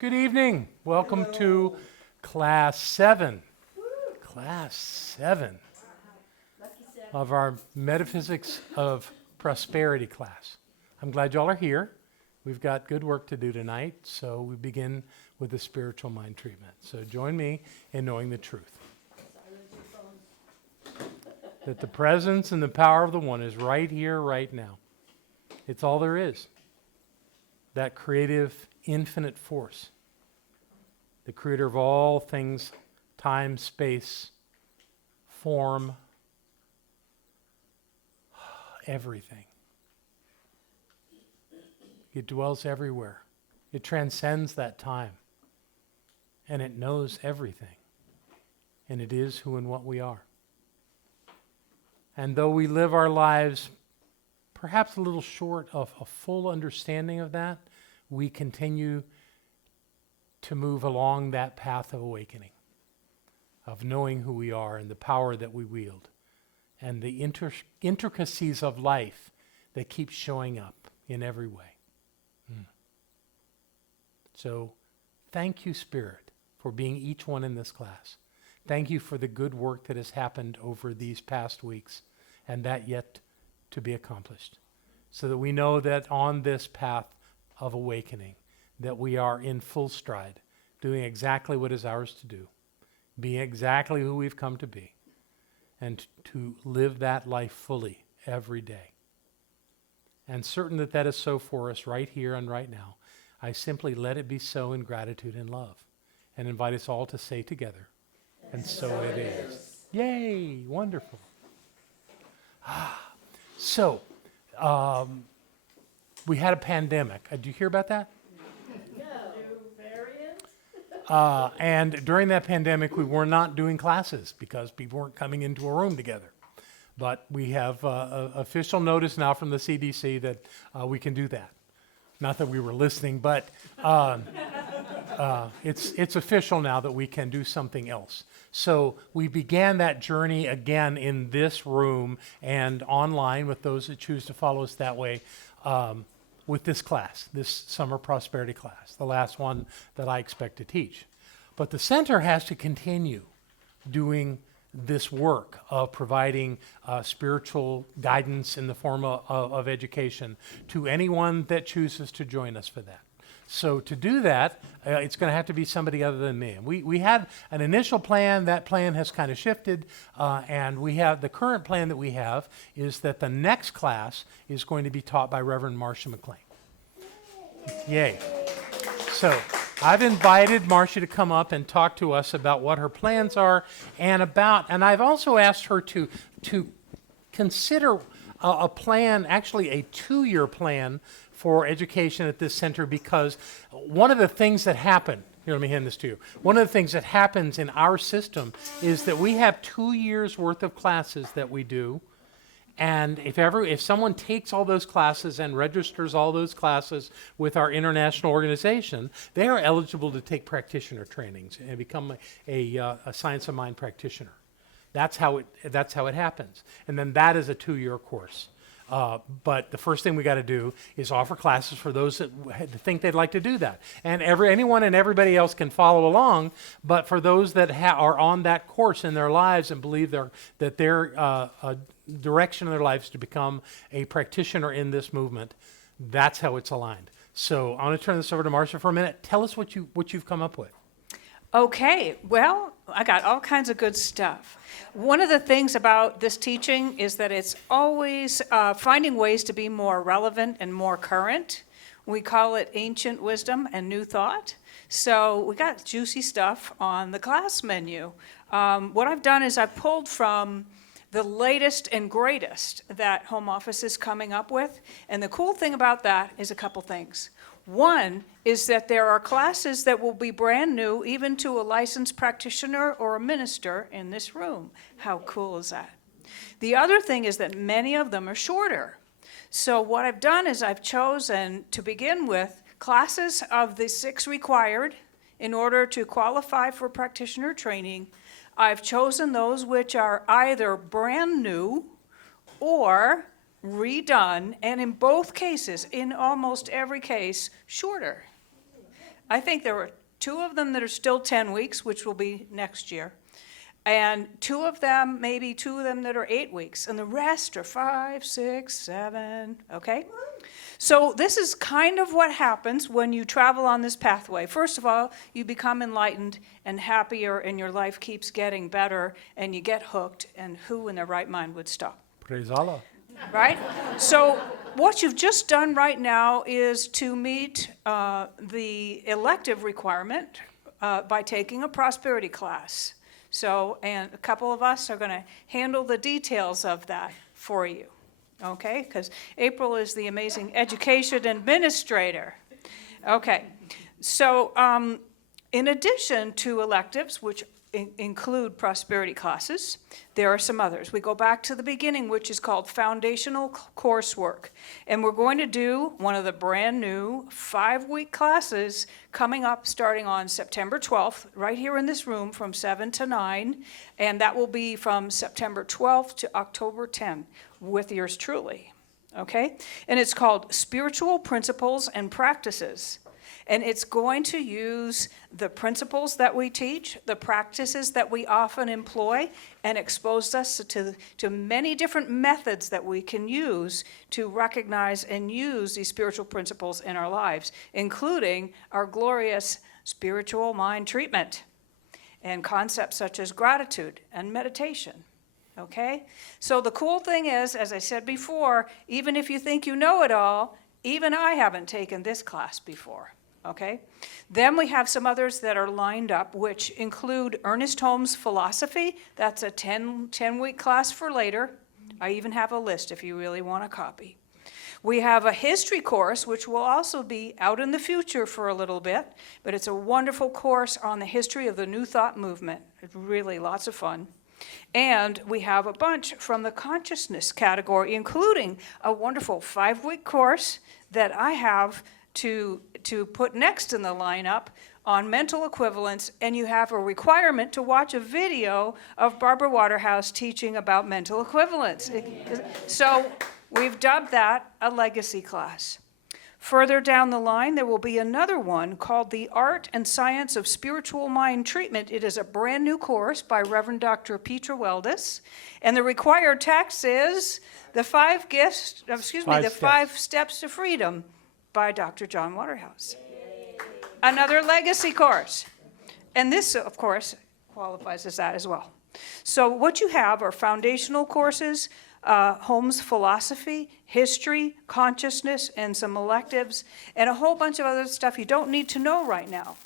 Good evening. Welcome to Class 7. Class 7 of our Metaphysics of Prosperity class. I'm glad y'all are here. We've got good work to do tonight, so we begin with the spiritual mind treatment. So join me in knowing the truth. That the presence and the power of the One is right here, right now. It's all there is. That creative, infinite force. The creator of all things, time, space, form, everything. It dwells everywhere. It transcends that time. And it knows everything. And it is who and what we are. And though we live our lives perhaps a little short of a full understanding of that, we continue to move along that path of awakening, of knowing who we are and the power that we wield, and the intricacies of life that keep showing up in every way. So, thank you, Spirit, for being each one in this class. Thank you for the good work that has happened over these past weeks, and that yet to be accomplished, so that we know that on this path of awakening, that we are in full stride, doing exactly what is ours to do, being exactly who we've come to be, and to live that life fully every day. And certain that that is so for us right here and right now, I simply let it be so in gratitude and love, and invite us all to say together, and so it is. Yay, wonderful. So, we had a pandemic. Did you hear about that? And during that pandemic, we were not doing classes because people weren't coming into a room together. But we have official notice now from the CDC that we can do that. Not that we were listening, but it's official now that we can do something else. So we began that journey again in this room and online with those that choose to follow us that way with this class, this summer prosperity class, the last one that I expect to teach. But the center has to continue doing this work of providing spiritual guidance in the form of education to anyone that chooses to join us for that. So to do that, it's going to have to be somebody other than me. And we had an initial plan. That plan has kind of shifted. And we have the current plan that we have is that the next class is going to be taught by Reverend Marcia McLean. Yay. So I've invited Marcia to come up and talk to us about what her plans are and I've also asked her to consider a plan, actually a 2-year plan for education at this center, because one of the things that happen, here, let me hand this to you. One of the things that happens in our system is that we have 2 years worth of classes that we do. And if someone takes all those classes and registers all those classes with our international organization, they are eligible to take practitioner trainings and become a science of mind practitioner. That's how it happens. And then that is a 2-year course. But the first thing we got to do is offer classes for those that think they'd like to do that. And anyone and everybody else can follow along, but for those that are on that course in their lives and believe that their direction of their lives to become a practitioner in this movement, that's how it's aligned. So I want to turn this over to Marcia for a minute. Tell us what you've come up with. Okay, well, I got all kinds of good stuff. One of the things about this teaching is that it's always finding ways to be more relevant and more current. We call it ancient wisdom and new thought. So we got juicy stuff on the class menu. What I've done is I've pulled from the latest and greatest that Home Office is coming up with. And the cool thing about that is a couple things. One is that there are classes that will be brand new, even to a licensed practitioner or a minister in this room. How cool is that? The other thing is that many of them are shorter. So what I've done is I've chosen to begin with classes of the 6 required in order to qualify for practitioner training. I've chosen those which are either brand new or redone, and in both cases, in almost every case, shorter. I think there were 2 of them that are still 10 weeks, which will be next year. And 2 of them, maybe 2 of them that are 8 weeks. And the rest are 5, 6, 7, okay? So this is kind of what happens when you travel on this pathway. First of all, you become enlightened and happier, and your life keeps getting better, and you get hooked, and who in their right mind would stop? Praise Allah. Right? So what you've just done right now is to meet the elective requirement by taking a prosperity class. So, and a couple of us are going to handle the details of that for you. Okay, because April is the amazing education administrator. Okay, so in addition to electives, which include prosperity classes, there are some others. We go back to the beginning, which is called foundational coursework. And we're going to do one of the brand new 5-week classes coming up starting on September 12th, right here in this room from 7 to 9. And that will be from September 12th to October 10th with yours truly. Okay? And it's called Spiritual Principles and Practices. And it's going to use the principles that we teach, the practices that we often employ, and expose us to many different methods that we can use to recognize and use these spiritual principles in our lives, including our glorious spiritual mind treatment and concepts such as gratitude and meditation. Okay? So the cool thing is, as I said before, even if you think you know it all, even I haven't taken this class before. Okay? Then we have some others that are lined up, which include Ernest Holmes' philosophy. That's a 10-week class for later. I even have a list if you really want a copy. We have a history course, which will also be out in the future for a little bit, but it's a wonderful course on the history of the New Thought movement. It's really lots of fun. And we have a bunch from the consciousness category, including a wonderful 5-week course that I have to put next in the lineup on mental equivalence, and you have a requirement to watch a video of Barbara Waterhouse teaching about mental equivalence. So we've dubbed that a legacy class. Further down the line, there will be another one called The Art and Science of Spiritual Mind Treatment. It is a brand new course by Reverend Dr. Petra Weldis, and the required text is the 5 Steps to Freedom by Dr. John Waterhouse. Another legacy course. And this, of course, qualifies as that as well. So what you have are foundational courses, Holmes' philosophy, history, consciousness, and some electives, and a whole bunch of other stuff you don't need to know right now.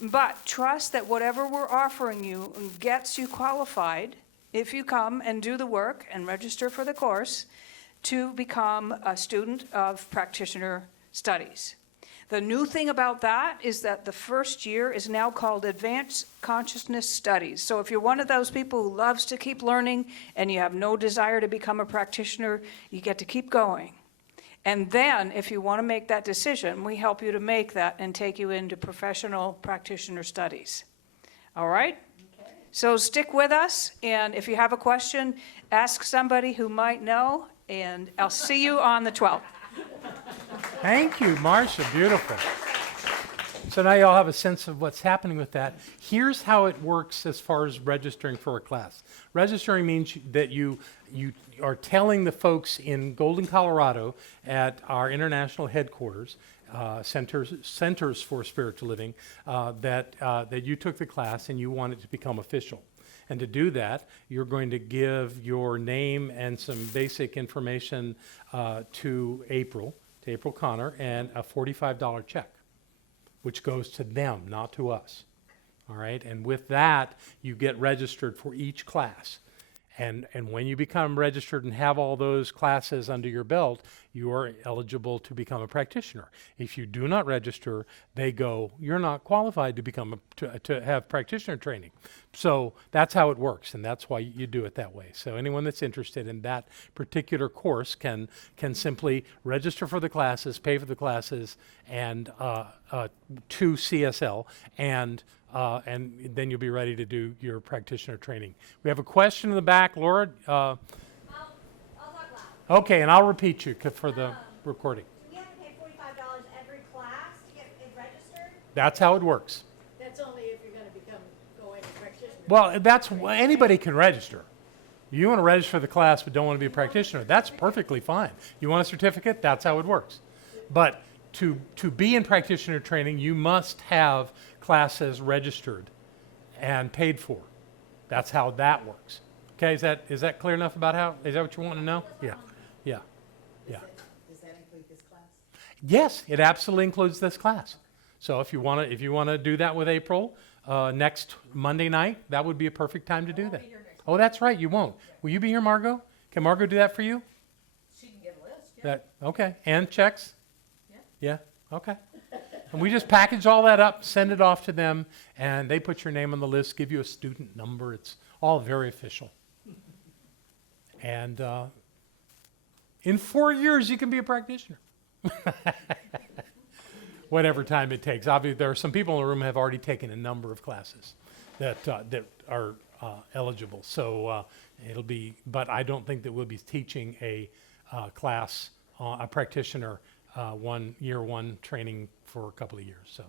But trust that whatever we're offering you gets you qualified if you come and do the work and register for the course to become a student of practitioner studies. The new thing about that is that the first year is now called Advanced Consciousness Studies. So if you're one of those people who loves to keep learning and you have no desire to become a practitioner, you get to keep going. And then if you want to make that decision, we help you to make that and take you into professional practitioner studies. All right? Okay. So stick with us, and if you have a question, ask somebody who might know, and I'll see you on the 12th. Thank you, Marcia. Beautiful. So now you all have a sense of what's happening with that. Here's how it works as far as registering for a class. Registering means that you are telling the folks in Golden, Colorado at our international headquarters, Centers for Spiritual Living, that you took the class and you want it to become official. And to do that, you're going to give your name and some basic information to April Connor, and a $45 check, which goes to them, not to us. All right? And with that, you get registered for each class. And when you become registered and have all those classes under your belt, you are eligible to become a practitioner. If you do not register, they go, you're not qualified to become to have practitioner training. So that's how it works, and that's why you do it that way. So anyone that's interested in that particular course can simply register for the classes, pay for the classes, and to CSL, and then you'll be ready to do your practitioner training. We have a question in the back, Laura. I'll talk loud. Okay, and I'll repeat you for the recording. Do we have to pay $45 every class to get it registered? That's how it works. That's only if you're going to go in a practitioner. Well, anybody can register. You want to register for the class but don't want to be a practitioner, that's perfectly fine. You want a certificate, that's how it works. But to be in practitioner training, you must have classes registered and paid for. That's how that works. Okay, is that clear enough about how, is that what you want to know? Yeah, yeah, yeah. Does that include this class? Yes, it absolutely includes this class. So if you want to do that with April, next Monday night, that would be a perfect time to do that. Oh, that's right, you won't. Will you be here, Margot? Can Margot do that for you? She can get a list, yeah. Okay, and checks? Yeah. Yeah, okay. And we just package all that up, send it off to them, and they put your name on the list, give you a student number. It's all very official. And in 4 years, you can be a practitioner. Whatever time it takes. Obviously, there are some people in the room who have already taken a number of classes that are eligible. So it'll be, but I don't think that we'll be teaching a class, a practitioner, year one training for a couple of years. So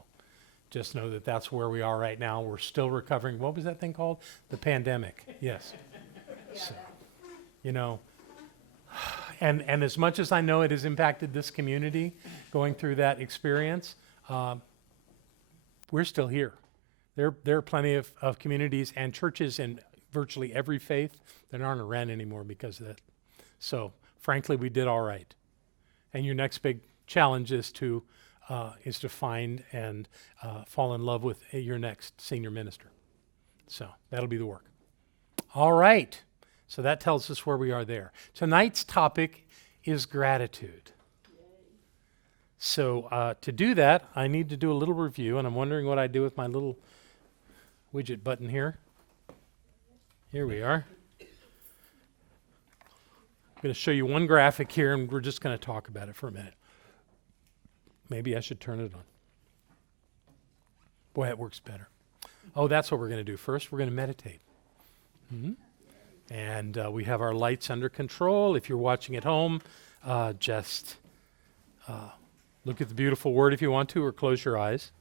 just know that that's where we are right now. We're still recovering. What was that thing called? The pandemic. Yes. So, you know, and as much as I know it has impacted this community going through that experience, we're still here. There are plenty of communities and churches in virtually every faith that aren't around anymore because of that. So frankly, we did all right. And your next big challenge is to find and fall in love with your next senior minister. So that'll be the work. All right. So that tells us where we are there. Tonight's topic is gratitude. So to do that, I need to do a little review, and I'm wondering what I do with my little widget button here. Here we are. I'm going to show you one graphic here, and we're just going to talk about it for a minute. Maybe I should turn it on. Boy, it works better. Oh, that's what we're going to do. First, we're going to meditate. And we have our lights under control. If you're watching at home, just look at the beautiful word if you want to, or close your eyes.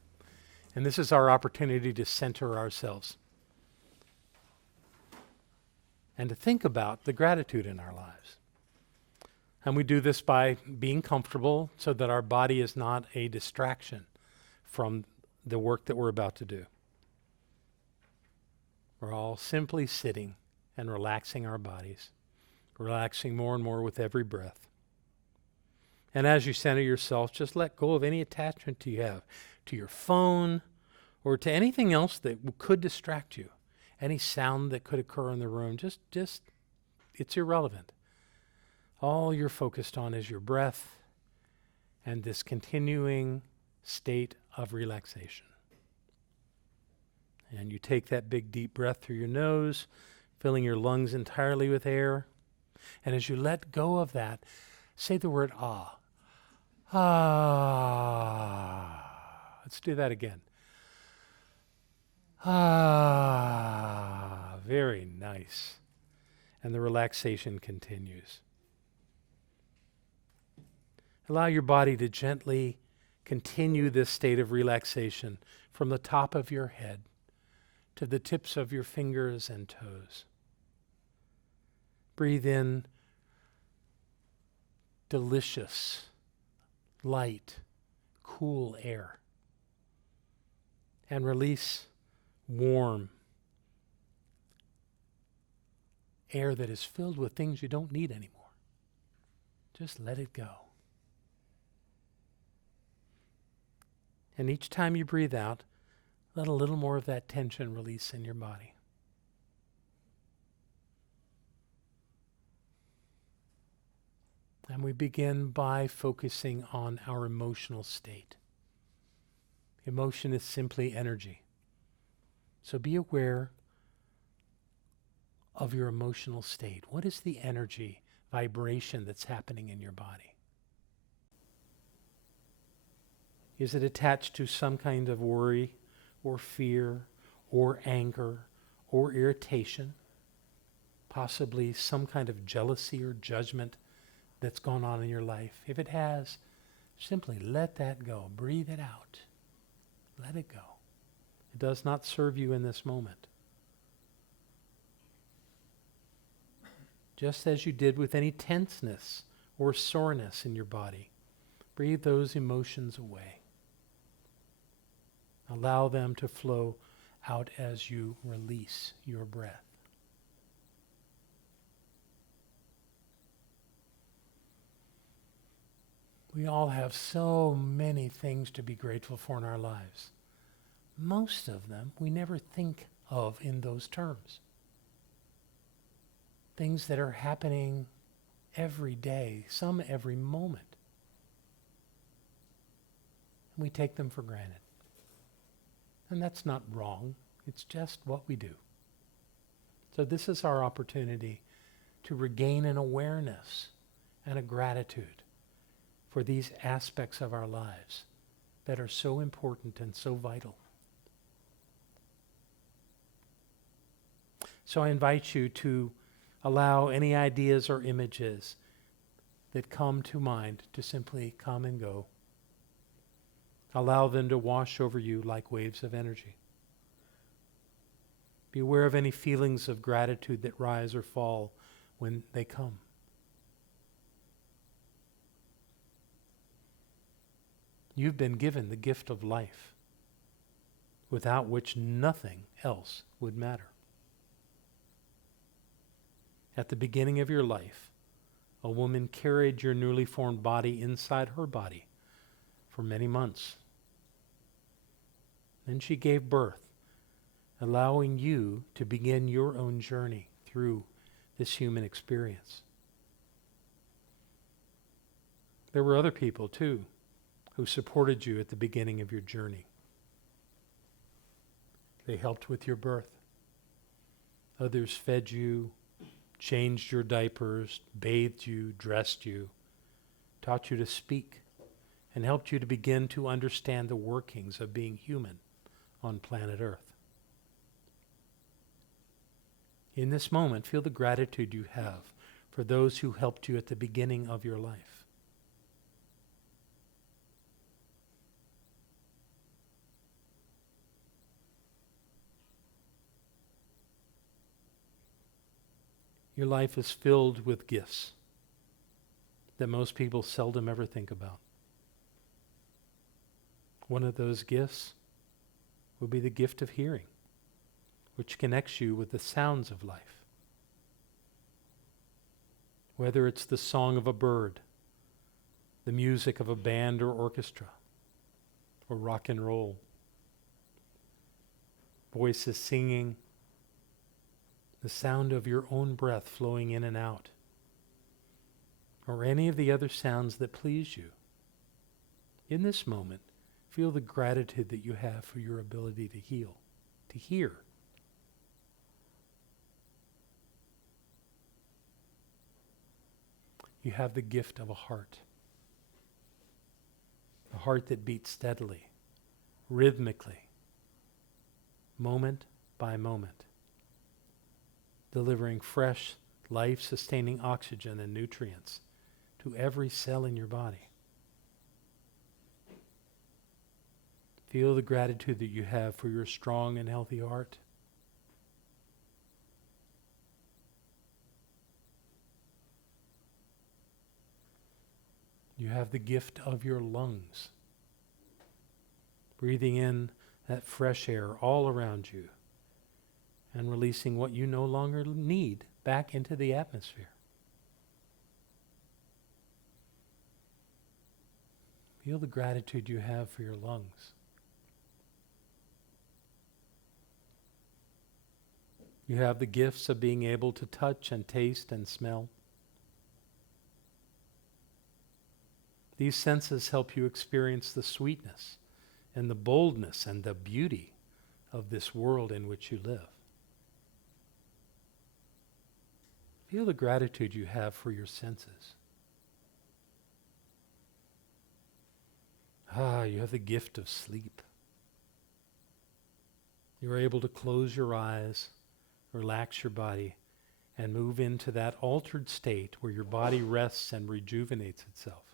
And this is our opportunity to center ourselves and to think about the gratitude in our lives. And we do this by being comfortable so that our body is not a distraction from the work that we're about to do. We're all simply sitting and relaxing our bodies, relaxing more and more with every breath. And as you center yourself, just let go of any attachment you have to your phone or to anything else that could distract you, any sound that could occur in the room. Just it's irrelevant. All you're focused on is your breath and this continuing state of relaxation. And you take that big deep breath through your nose, filling your lungs entirely with air. And as you let go of that, say the word ah. Ah. Let's do that again. Ah. Very nice. And the relaxation continues. Allow your body to gently continue this state of relaxation from the top of your head to the tips of your fingers and toes. Breathe in delicious, light, cool air. And release warm air that is filled with things you don't need anymore. Just let it go. And each time you breathe out, let a little more of that tension release in your body. And we begin by focusing on our emotional state. Emotion is simply energy. So be aware of your emotional state. What is the energy, vibration that's happening in your body? Is it attached to some kind of worry or fear or anger or irritation? Possibly some kind of jealousy or judgment that's gone on in your life. If it has, simply let that go. Breathe it out. Let it go. It does not serve you in this moment. Just as you did with any tenseness or soreness in your body, breathe those emotions away. Allow them to flow out as you release your breath. We all have so many things to be grateful for in our lives. Most of them we never think of in those terms. Things that are happening every day, some every moment. And we take them for granted. And that's not wrong. It's just what we do. So this is our opportunity to regain an awareness and a gratitude for these aspects of our lives that are so important and so vital. So I invite you to allow any ideas or images that come to mind to simply come and go. Allow them to wash over you like waves of energy. Be aware of any feelings of gratitude that rise or fall when they come. You've been given the gift of life, without which nothing else would matter. At the beginning of your life, a woman carried your newly formed body inside her body for many months. Then she gave birth, allowing you to begin your own journey through this human experience. There were other people too who supported you at the beginning of your journey. They helped with your birth. Others fed you, changed your diapers, bathed you, dressed you, taught you to speak, and helped you to begin to understand the workings of being human on planet Earth. In this moment, feel the gratitude you have for those who helped you at the beginning of your life. Your life is filled with gifts that most people seldom ever think about. One of those gifts will be the gift of hearing, which connects you with the sounds of life. Whether it's the song of a bird, the music of a band or orchestra, or rock and roll, voices singing, the sound of your own breath flowing in and out, or any of the other sounds that please you. In this moment, feel the gratitude that you have for your ability to heal, to hear. You have the gift of a heart that beats steadily, rhythmically, moment by moment, delivering fresh, life-sustaining oxygen and nutrients to every cell in your body. Feel the gratitude that you have for your strong and healthy heart. You have the gift of your lungs, breathing in that fresh air all around you and releasing what you no longer need back into the atmosphere. Feel the gratitude you have for your lungs. You have the gifts of being able to touch and taste and smell. These senses help you experience the sweetness and the boldness and the beauty of this world in which you live. Feel the gratitude you have for your senses. You have the gift of sleep. You're able to close your eyes, relax your body, and move into that altered state where your body rests and rejuvenates itself.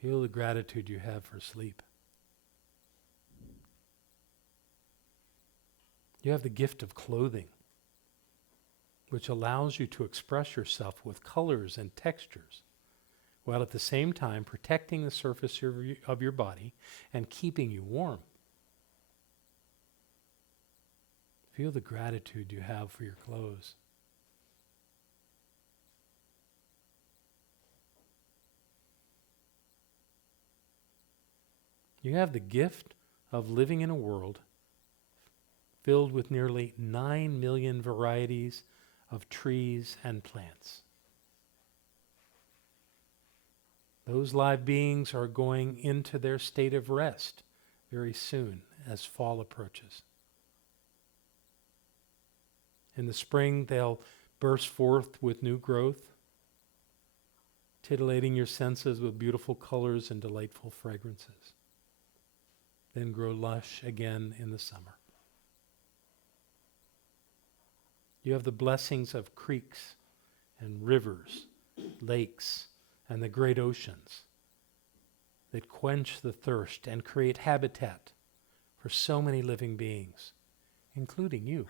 Feel the gratitude you have for sleep. You have the gift of clothing, which allows you to express yourself with colors and textures, while at the same time protecting the surface of your body and keeping you warm. Feel the gratitude you have for your clothes. You have the gift of living in a world filled with nearly 9 million varieties of trees and plants. Those live beings are going into their state of rest very soon as fall approaches. In the spring, they'll burst forth with new growth, titillating your senses with beautiful colors and delightful fragrances, then grow lush again in the summer. You have the blessings of creeks and rivers, lakes, and the great oceans that quench the thirst and create habitat for so many living beings, including you.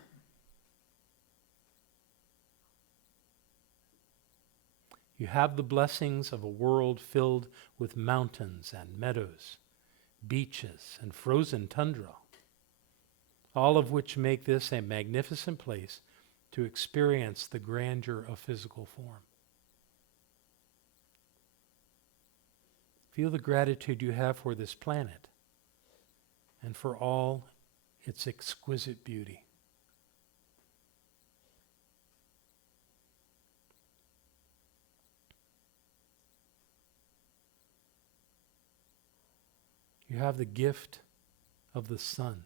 You have the blessings of a world filled with mountains and meadows, beaches and frozen tundra, all of which make this a magnificent place to experience the grandeur of physical form. Feel the gratitude you have for this planet and for all its exquisite beauty. You have the gift of the sun,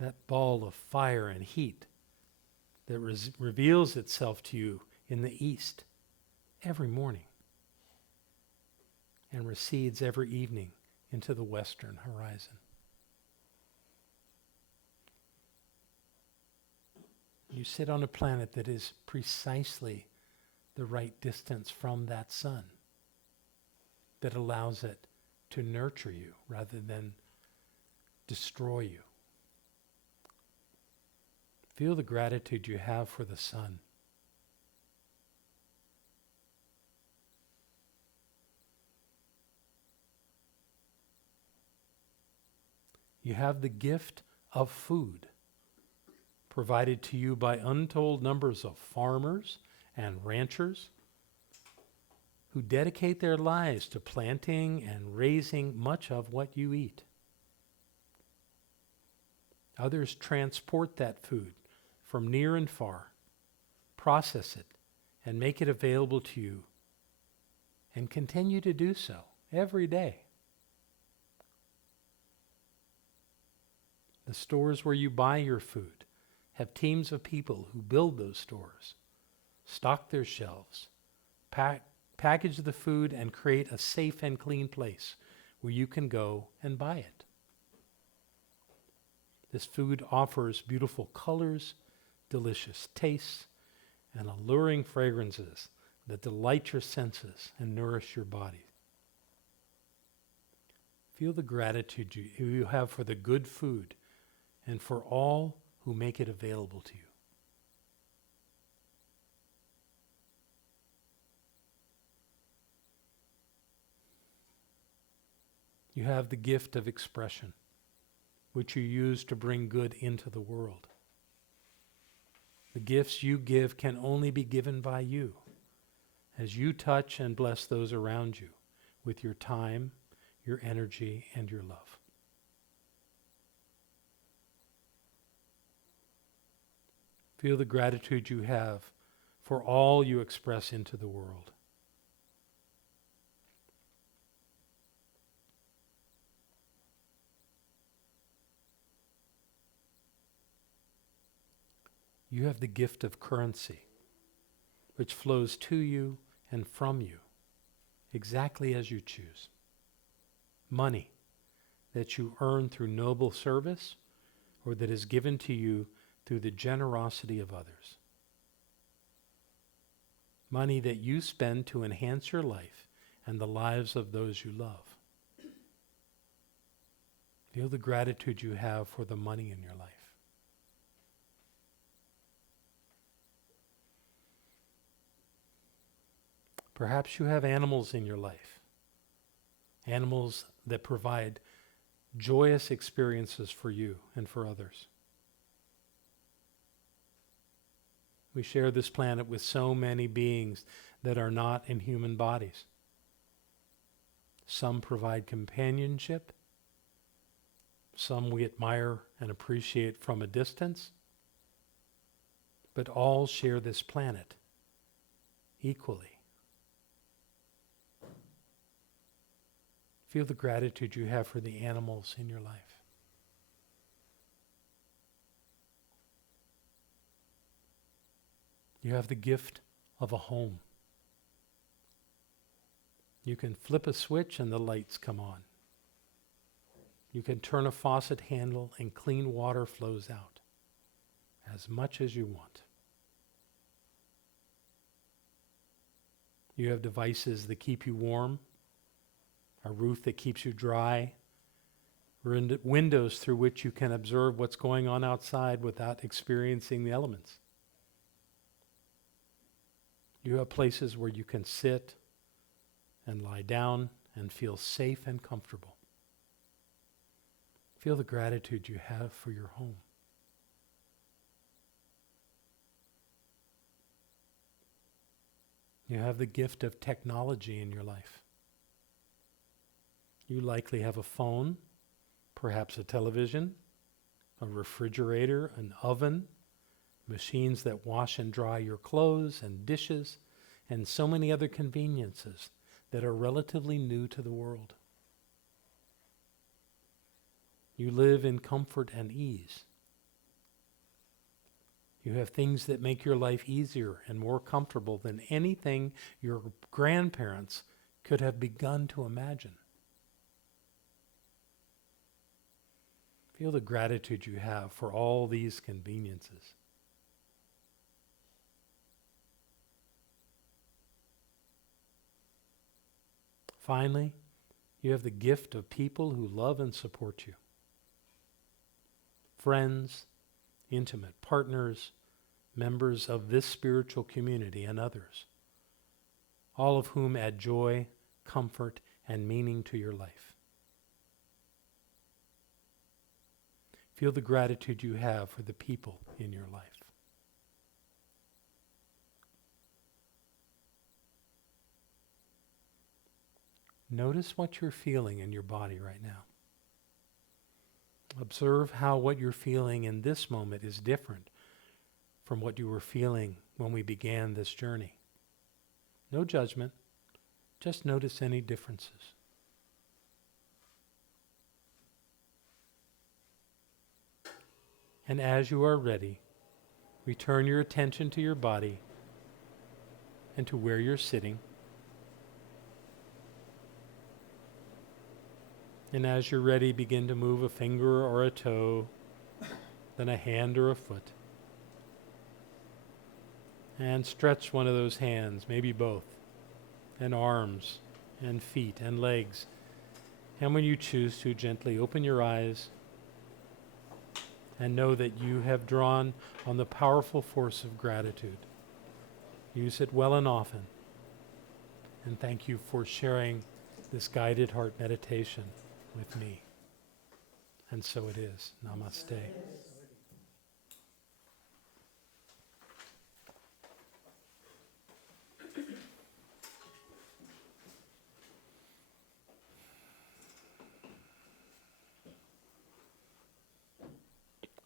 that ball of fire and heat that reveals itself to you in the east every morning and recedes every evening into the western horizon. You sit on a planet that is precisely the right distance from that sun, that allows it to nurture you rather than destroy you. Feel the gratitude you have for the sun. You have the gift of food provided to you by untold numbers of farmers and ranchers who dedicate their lives to planting and raising much of what you eat. Others transport that food from near and far, process it, and make it available to you, and continue to do so every day. The stores where you buy your food have teams of people who build those stores, stock their shelves, package the food, and create a safe and clean place where you can go and buy it. This food offers beautiful colors, delicious tastes, and alluring fragrances that delight your senses and nourish your body. Feel the gratitude you have for the good food and for all who make it available to you. You have the gift of expression, which you use to bring good into the world. The gifts you give can only be given by you, as you touch and bless those around you with your time, your energy, and your love. Feel the gratitude you have for all you express into the world. You have the gift of currency, which flows to you and from you, exactly as you choose. Money that you earn through noble service or that is given to you through the generosity of others. Money that you spend to enhance your life and the lives of those you love. Feel the gratitude you have for the money in your life. Perhaps you have animals in your life. Animals that provide joyous experiences for you and for others. We share this planet with so many beings that are not in human bodies. Some provide companionship. Some we admire and appreciate from a distance. But all share this planet equally. Feel the gratitude you have for the animals in your life. You have the gift of a home. You can flip a switch and the lights come on. You can turn a faucet handle and clean water flows out as much as you want. You have devices that keep you warm, a roof that keeps you dry, windows through which you can observe what's going on outside without experiencing the elements. You have places where you can sit and lie down and feel safe and comfortable. Feel the gratitude you have for your home. You have the gift of technology in your life. You likely have a phone, perhaps a television, a refrigerator, an oven, machines that wash and dry your clothes and dishes, and so many other conveniences that are relatively new to the world. You live in comfort and ease. You have things that make your life easier and more comfortable than anything your grandparents could have begun to imagine. Feel the gratitude you have for all these conveniences. Finally, you have the gift of people who love and support you. Friends, intimate partners, members of this spiritual community and others, all of whom add joy, comfort, and meaning to your life. Feel the gratitude you have for the people in your life. Notice what you're feeling in your body right now. Observe how what you're feeling in this moment is different from what you were feeling when we began this journey. No judgment, just notice any differences. And as you are ready, return your attention to your body and to where you're sitting. And as you're ready, begin to move a finger or a toe, then a hand or a foot. And stretch one of those hands, maybe both, and arms, and feet, and legs. And when you choose to, gently open your eyes and know that you have drawn on the powerful force of gratitude. Use it well and often. And thank you for sharing this guided heart meditation with me. And so it is. Namaste.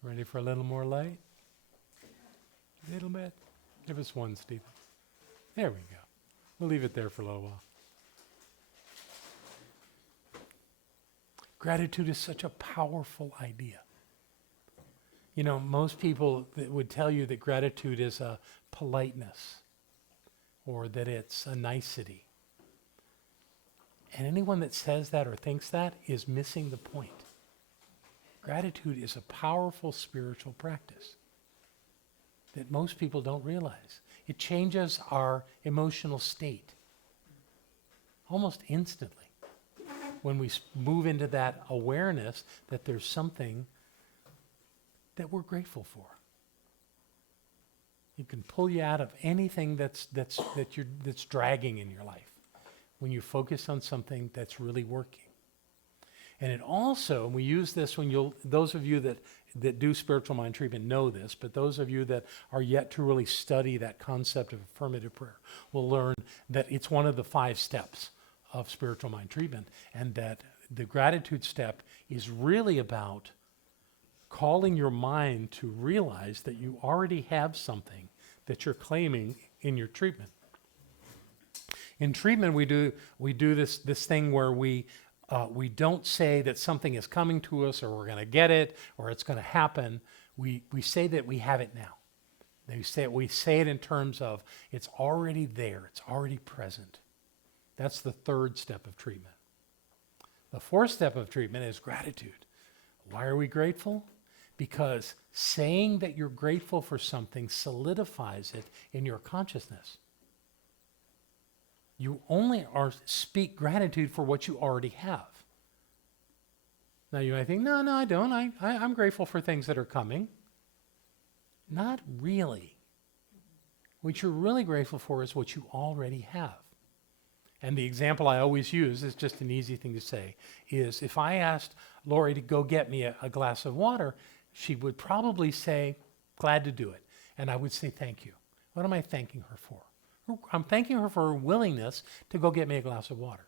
Ready for a little more light? A little bit. Give us one, Stephen. There we go. We'll leave it there for a little while. Gratitude is such a powerful idea. You know, most people would tell you that gratitude is a politeness or that it's a nicety. And anyone that says that or thinks that is missing the point. Gratitude is a powerful spiritual practice that most people don't realize. It changes our emotional state almost instantly. when we move into that awareness that there's something that we're grateful for. It can pull you out of anything that's dragging in your life when you focus on something that's really working. And it also, and we use this when those of you that do spiritual mind treatment know this, but those of you that are yet to really study that concept of affirmative prayer will learn that it's one of the 5 steps of spiritual mind treatment, and that the gratitude step is really about calling your mind to realize that you already have something that you're claiming in your treatment. In treatment, we do this thing where we don't say that something is coming to us or we're going to get it or it's going to happen. We say that we have it now. We say it in terms of it's already there. It's already present. That's the 3rd step of treatment. The 4th step of treatment is gratitude. Why are we grateful? Because saying that you're grateful for something solidifies it in your consciousness. You only speak gratitude for what you already have. Now you might think, no, I don't. I'm grateful for things that are coming. Not really. What you're really grateful for is what you already have. And the example I always use is just an easy thing to say, is if I asked Lori to go get me a glass of water, she would probably say, glad to do it. And I would say, thank you. What am I thanking her for? I'm thanking her for her willingness to go get me a glass of water.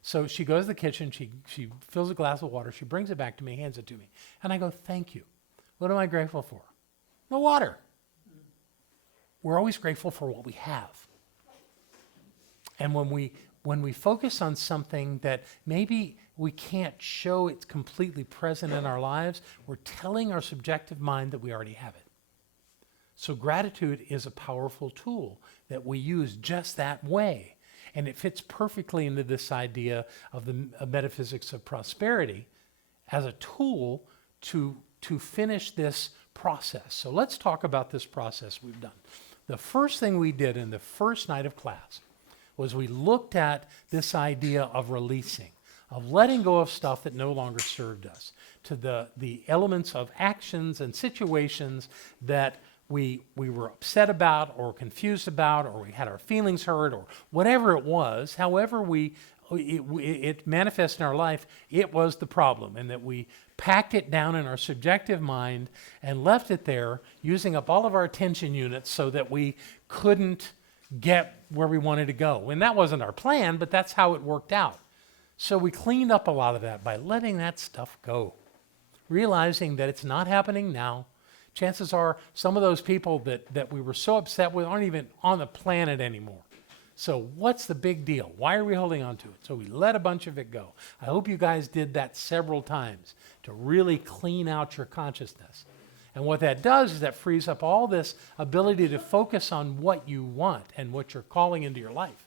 So she goes to the kitchen, she fills a glass of water, she brings it back to me, hands it to me. And I go, thank you. What am I grateful for? The water. We're always grateful for what we have. And when we focus on something that maybe we can't show it's completely present in our lives, we're telling our subjective mind that we already have it. So gratitude is a powerful tool that we use just that way. And it fits perfectly into this idea of the metaphysics of prosperity as a tool to finish this process. So let's talk about this process we've done. The first thing we did in the first night of class was we looked at this idea of releasing, of letting go of stuff that no longer served us, to the elements of actions and situations that we were upset about or confused about, or we had our feelings hurt, or whatever it was, however it manifests in our life, it was the problem, and that we packed it down in our subjective mind and left it there, using up all of our attention units so that we couldn't get where we wanted to go. And that wasn't our plan, but that's how it worked out. So we cleaned up a lot of that by letting that stuff go, realizing that it's not happening now. Chances are some of those people that we were so upset with aren't even on the planet anymore. So what's the big deal? Why are we holding on to it? So we let a bunch of it go. I hope you guys did that several times to really clean out your consciousness. And what that does is that frees up all this ability to focus on what you want and what you're calling into your life.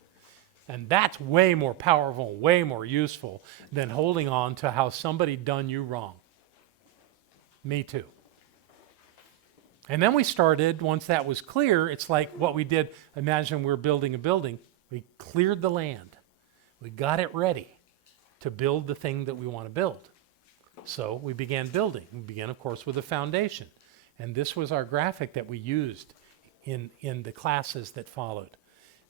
And that's way more powerful, way more useful than holding on to how somebody done you wrong. Me too. And then we started, once that was clear, it's like what we did. Imagine we're building a building. We cleared the land. We got it ready to build the thing that we want to build. So we began building. We began, of course, with a foundation. And this was our graphic that we used in the classes that followed.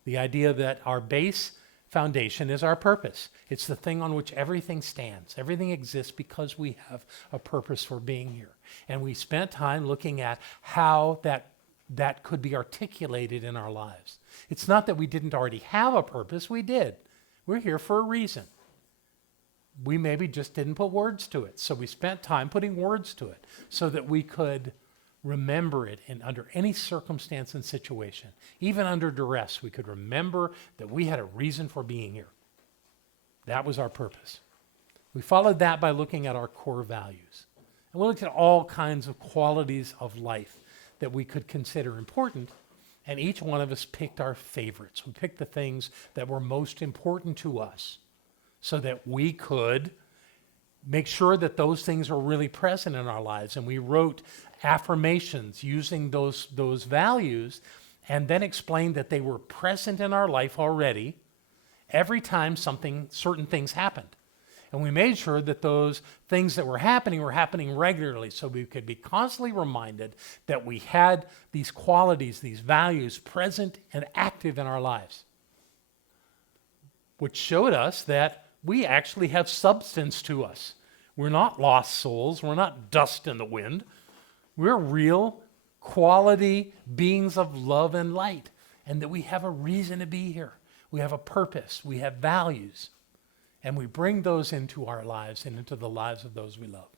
The idea that our base foundation is our purpose. It's the thing on which everything stands. Everything exists because we have a purpose for being here. And we spent time looking at how that could be articulated in our lives. It's not that we didn't already have a purpose. We did. We're here for a reason. We maybe just didn't put words to it. So we spent time putting words to it so that we could remember it under any circumstance and situation. Even under duress, we could remember that we had a reason for being here. That was our purpose. We followed that by looking at our core values. And we looked at all kinds of qualities of life that we could consider important, and each one of us picked our favorites. We picked the things that were most important to us so that we could make sure that those things are really present in our lives. And we wrote affirmations using those values, and then explained that they were present in our life already every time certain things happened. And we made sure that those things that were happening regularly, so we could be constantly reminded that we had these qualities, these values present and active in our lives, which showed us that we actually have substance to us. We're not lost souls. We're not dust in the wind. We're real quality beings of love and light, and that we have a reason to be here. We have a purpose. We have values. And we bring those into our lives and into the lives of those we love.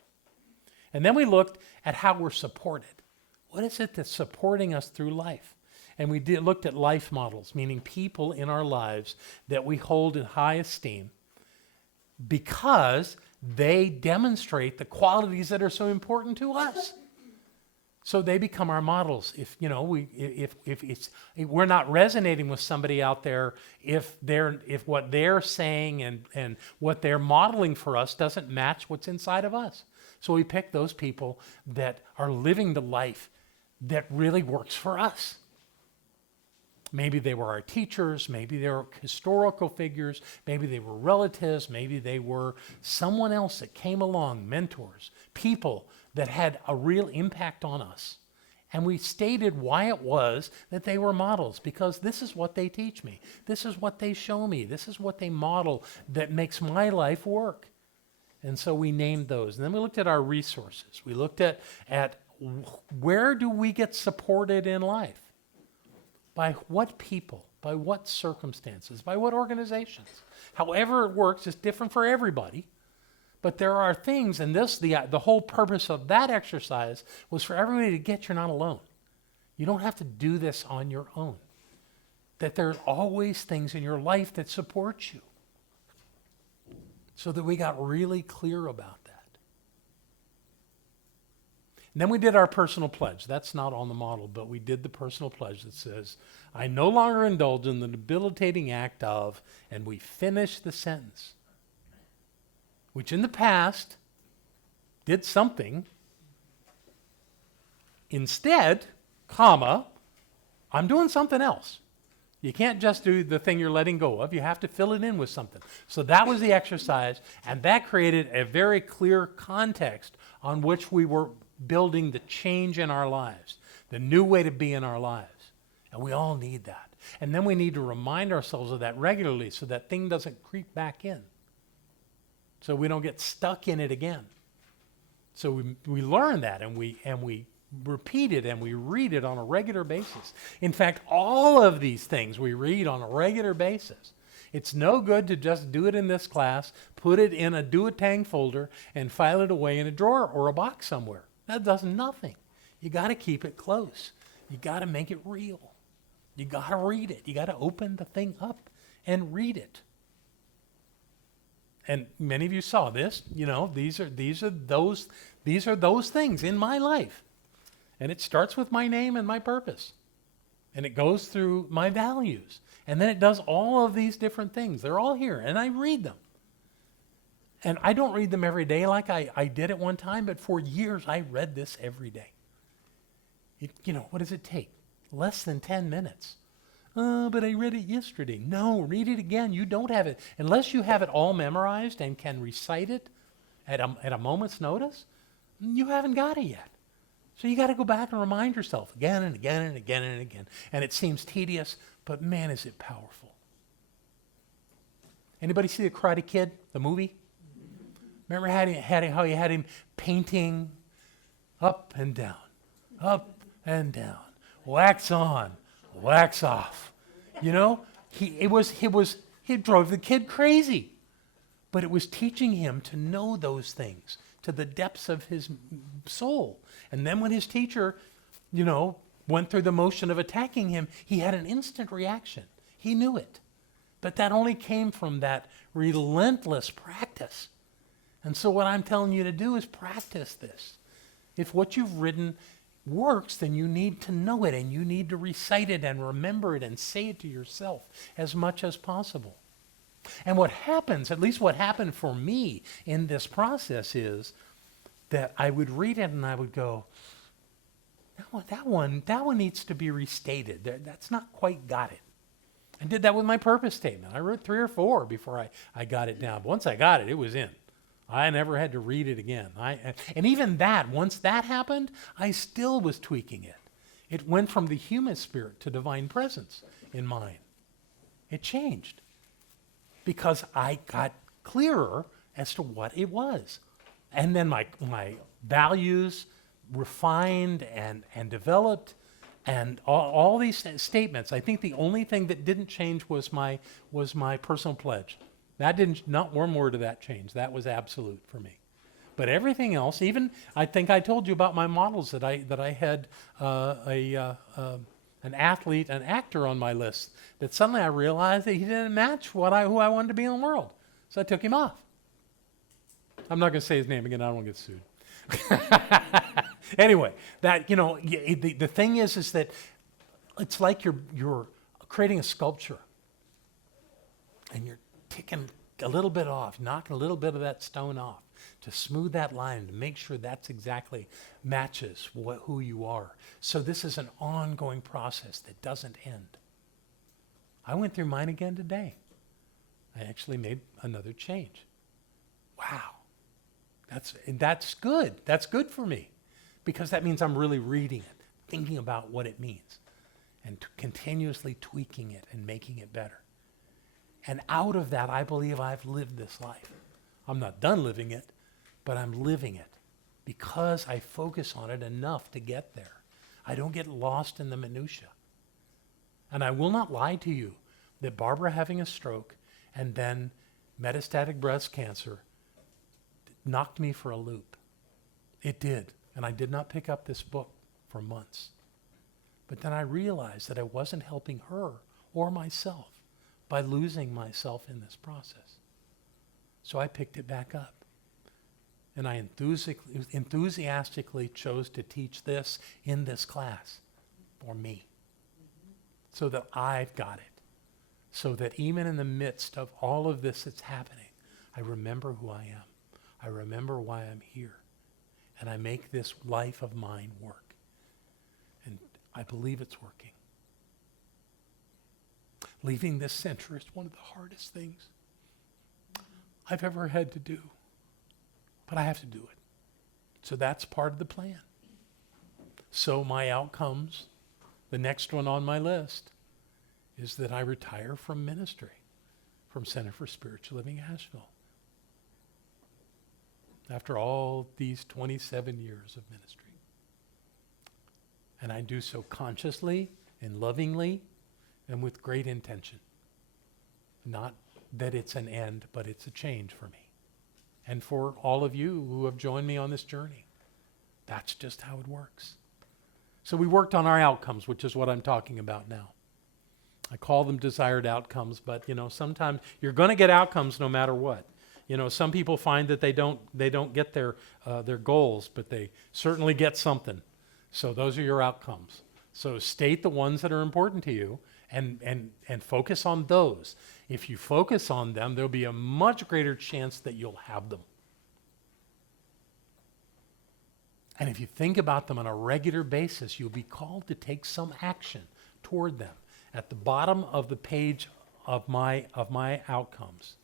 And then we looked at how we're supported. What is it that's supporting us through life? And we looked at life models, meaning people in our lives that we hold in high esteem because they demonstrate the qualities that are so important to us. So they become our models. If we're not resonating with somebody out there, if what they're saying and what they're modeling for us doesn't match what's inside of us. So we pick those people that are living the life that really works for us. Maybe they were our teachers, maybe they were historical figures, maybe they were relatives, maybe they were someone else that came along, mentors, people that had a real impact on us. And we stated why it was that they were models, because this is what they teach me. This is what they show me. This is what they model that makes my life work. And so we named those. And then we looked at our resources. We looked at where do we get supported in life? By what people? By what circumstances? By what organizations? However it works is different for everybody. But there are things, and the whole purpose of that exercise was for everybody to get you're not alone. You don't have to do this on your own. That there are always things in your life that support you. So that we got really clear about that. And then we did our personal pledge. That's not on the model, but we did the personal pledge that says, I no longer indulge in the debilitating act of, and we finish the sentence. Which in the past did something. Instead, comma, I'm doing something else. You can't just do the thing you're letting go of. You have to fill it in with something. So that was the exercise, and that created a very clear context on which we were building the change in our lives, the new way to be in our lives. And we all need that. And then we need to remind ourselves of that regularly so that thing doesn't creep back in. So we don't get stuck in it again. So we learn that, and we repeat it, and we read it on a regular basis. In fact, all of these things we read on a regular basis. It's no good to just do it in this class, put it in a do-it-tang folder, and file it away in a drawer or a box somewhere. That does nothing. You got to keep it close. You got to make it real. You got to read it. You got to open the thing up and read it. And many of you saw this. You know, these are those things in my life. And it starts with my name and my purpose. And it goes through my values. And then it does all of these different things. They're all here, and I read them. And I don't read them every day like I did at one time, but for years I read this every day. What does it take? Less than 10 minutes. But I read it yesterday. No, read it again. You don't have it. Unless you have it all memorized and can recite it at a moment's notice, you haven't got it yet. So you got to go back and remind yourself again and again and again and again. And it seems tedious, but man, is it powerful. Anybody see The Karate Kid, the movie? Remember how you had him painting up and down, wax on, wax off. It drove the kid crazy. But it was teaching him to know those things to the depths of his soul. And then when his teacher, went through the motion of attacking him, he had an instant reaction. He knew it. But that only came from that relentless practice. And so what I'm telling you to do is practice this. If what you've written works, then you need to know it, and you need to recite it and remember it and say it to yourself as much as possible. And what happens, at least what happened for me in this process, is that I would read it and I would go, that one needs to be restated. That's not quite got it. I did that with my purpose statement. I wrote 3 or 4 before I got it down. But once I got it, it was in. I never had to read it again. And even that, once that happened, I still was tweaking it. It went from the human spirit to divine presence in mine. It changed because I got clearer as to what it was. And then my values refined and developed, and all these statements. I think the only thing that didn't change was my personal pledge. Not one word of that changed. That was absolute for me. But everything else, even I think I told you about my models that I had an athlete, an actor on my list. That suddenly I realized that he didn't match who I wanted to be in the world, so I took him off. I'm not going to say his name again. I don't want to get sued. Anyway, that the thing is that it's like you're creating a sculpture, and you're taking a little bit off, knocking a little bit of that stone off to smooth that line, to make sure that's exactly matches who you are. So this is an ongoing process that doesn't end. I went through mine again today. I actually made another change. Wow. That's good. That's good for me, because that means I'm really reading it, thinking about what it means, and continuously tweaking it and making it better. And out of that, I believe I've lived this life. I'm not done living it, but I'm living it because I focus on it enough to get there. I don't get lost in the minutia. And I will not lie to you that Barbara having a stroke and then metastatic breast cancer knocked me for a loop. It did. And I did not pick up this book for months. But then I realized that I wasn't helping her or myself by losing myself in this process. So I picked it back up. And I enthusiastically chose to teach this in this class for me, so that I've got it. So that even in the midst of all of this that's happening, I remember who I am. I remember why I'm here. And I make this life of mine work. And I believe it's working. Leaving this center is one of the hardest things I've ever had to do. But I have to do it. So that's part of the plan. So my outcomes, the next one on my list, is that I retire from ministry, from Center for Spiritual Living Asheville. After all these 27 years of ministry. And I do so consciously and lovingly and with great intention. Not that it's an end, but it's a change for me. And for all of you who have joined me on this journey. That's just how it works. So we worked on our outcomes, which is what I'm talking about now. I call them desired outcomes, but sometimes you're going to get outcomes no matter what. Some people find that they don't get their goals, but they certainly get something. So those are your outcomes. So state the ones that are important to you and focus on those. If you focus on them, there'll be a much greater chance that you'll have them. And if you think about them on a regular basis, you'll be called to take some action toward them. At the bottom of the page of my outcomes,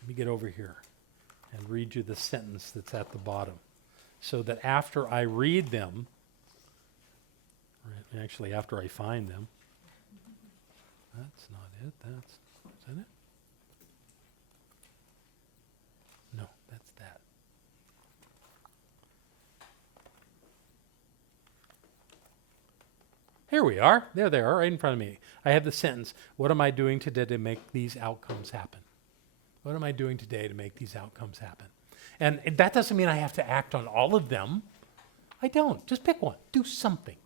let me get over here and read you the sentence that's at the bottom, so that after I read them, or actually after I find them, that's not it. Is that it? No, that's that. Here we are. There they are, right in front of me. I have the sentence, what am I doing today to make these outcomes happen? What am I doing today to make these outcomes happen? And that doesn't mean I have to act on all of them. I don't. Just pick one. Do something.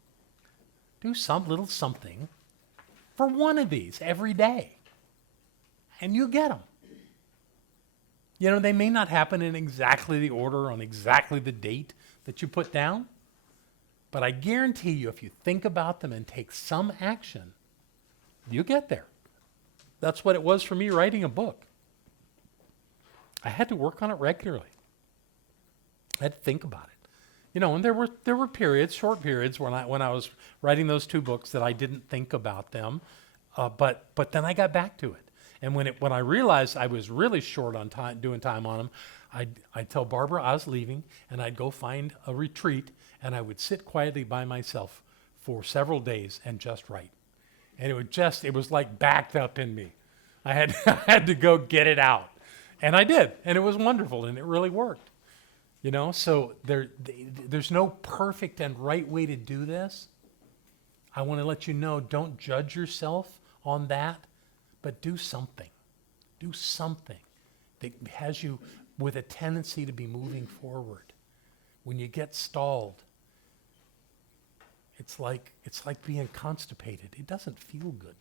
Do some little something for one of these every day. And you get them. They may not happen in exactly the order, on exactly the date that you put down. But I guarantee you, if you think about them and take some action, you get there. That's what it was for me writing a book. I had to work on it regularly. I had to think about it. And there were periods, short periods, when I was writing those 2 books that I didn't think about them. But then I got back to it. And when I realized I was really short on time, doing time on them, I'd tell Barbara I was leaving, and I'd go find a retreat, and I would sit quietly by myself for several days and just write. And it was like backed up in me. I had, I had to go get it out. And I did, and it was wonderful, and it really worked. So there's no perfect and right way to do this. I want to let you know, don't judge yourself on that, but do something. Do something that has you with a tendency to be moving forward. When you get stalled, it's like being constipated. It doesn't feel good.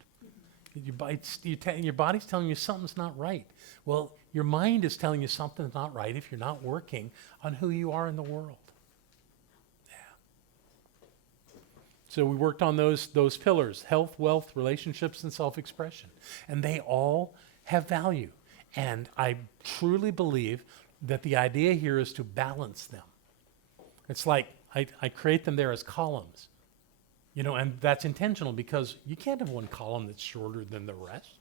Your body's telling you something's not right. Well, your mind is telling you something's not right if you're not working on who you are in the world. Yeah. So we worked on those pillars: health, wealth, relationships, and self-expression. And they all have value. And I truly believe that the idea here is to balance them. It's like I create them there as columns. And that's intentional because you can't have one column that's shorter than the rest.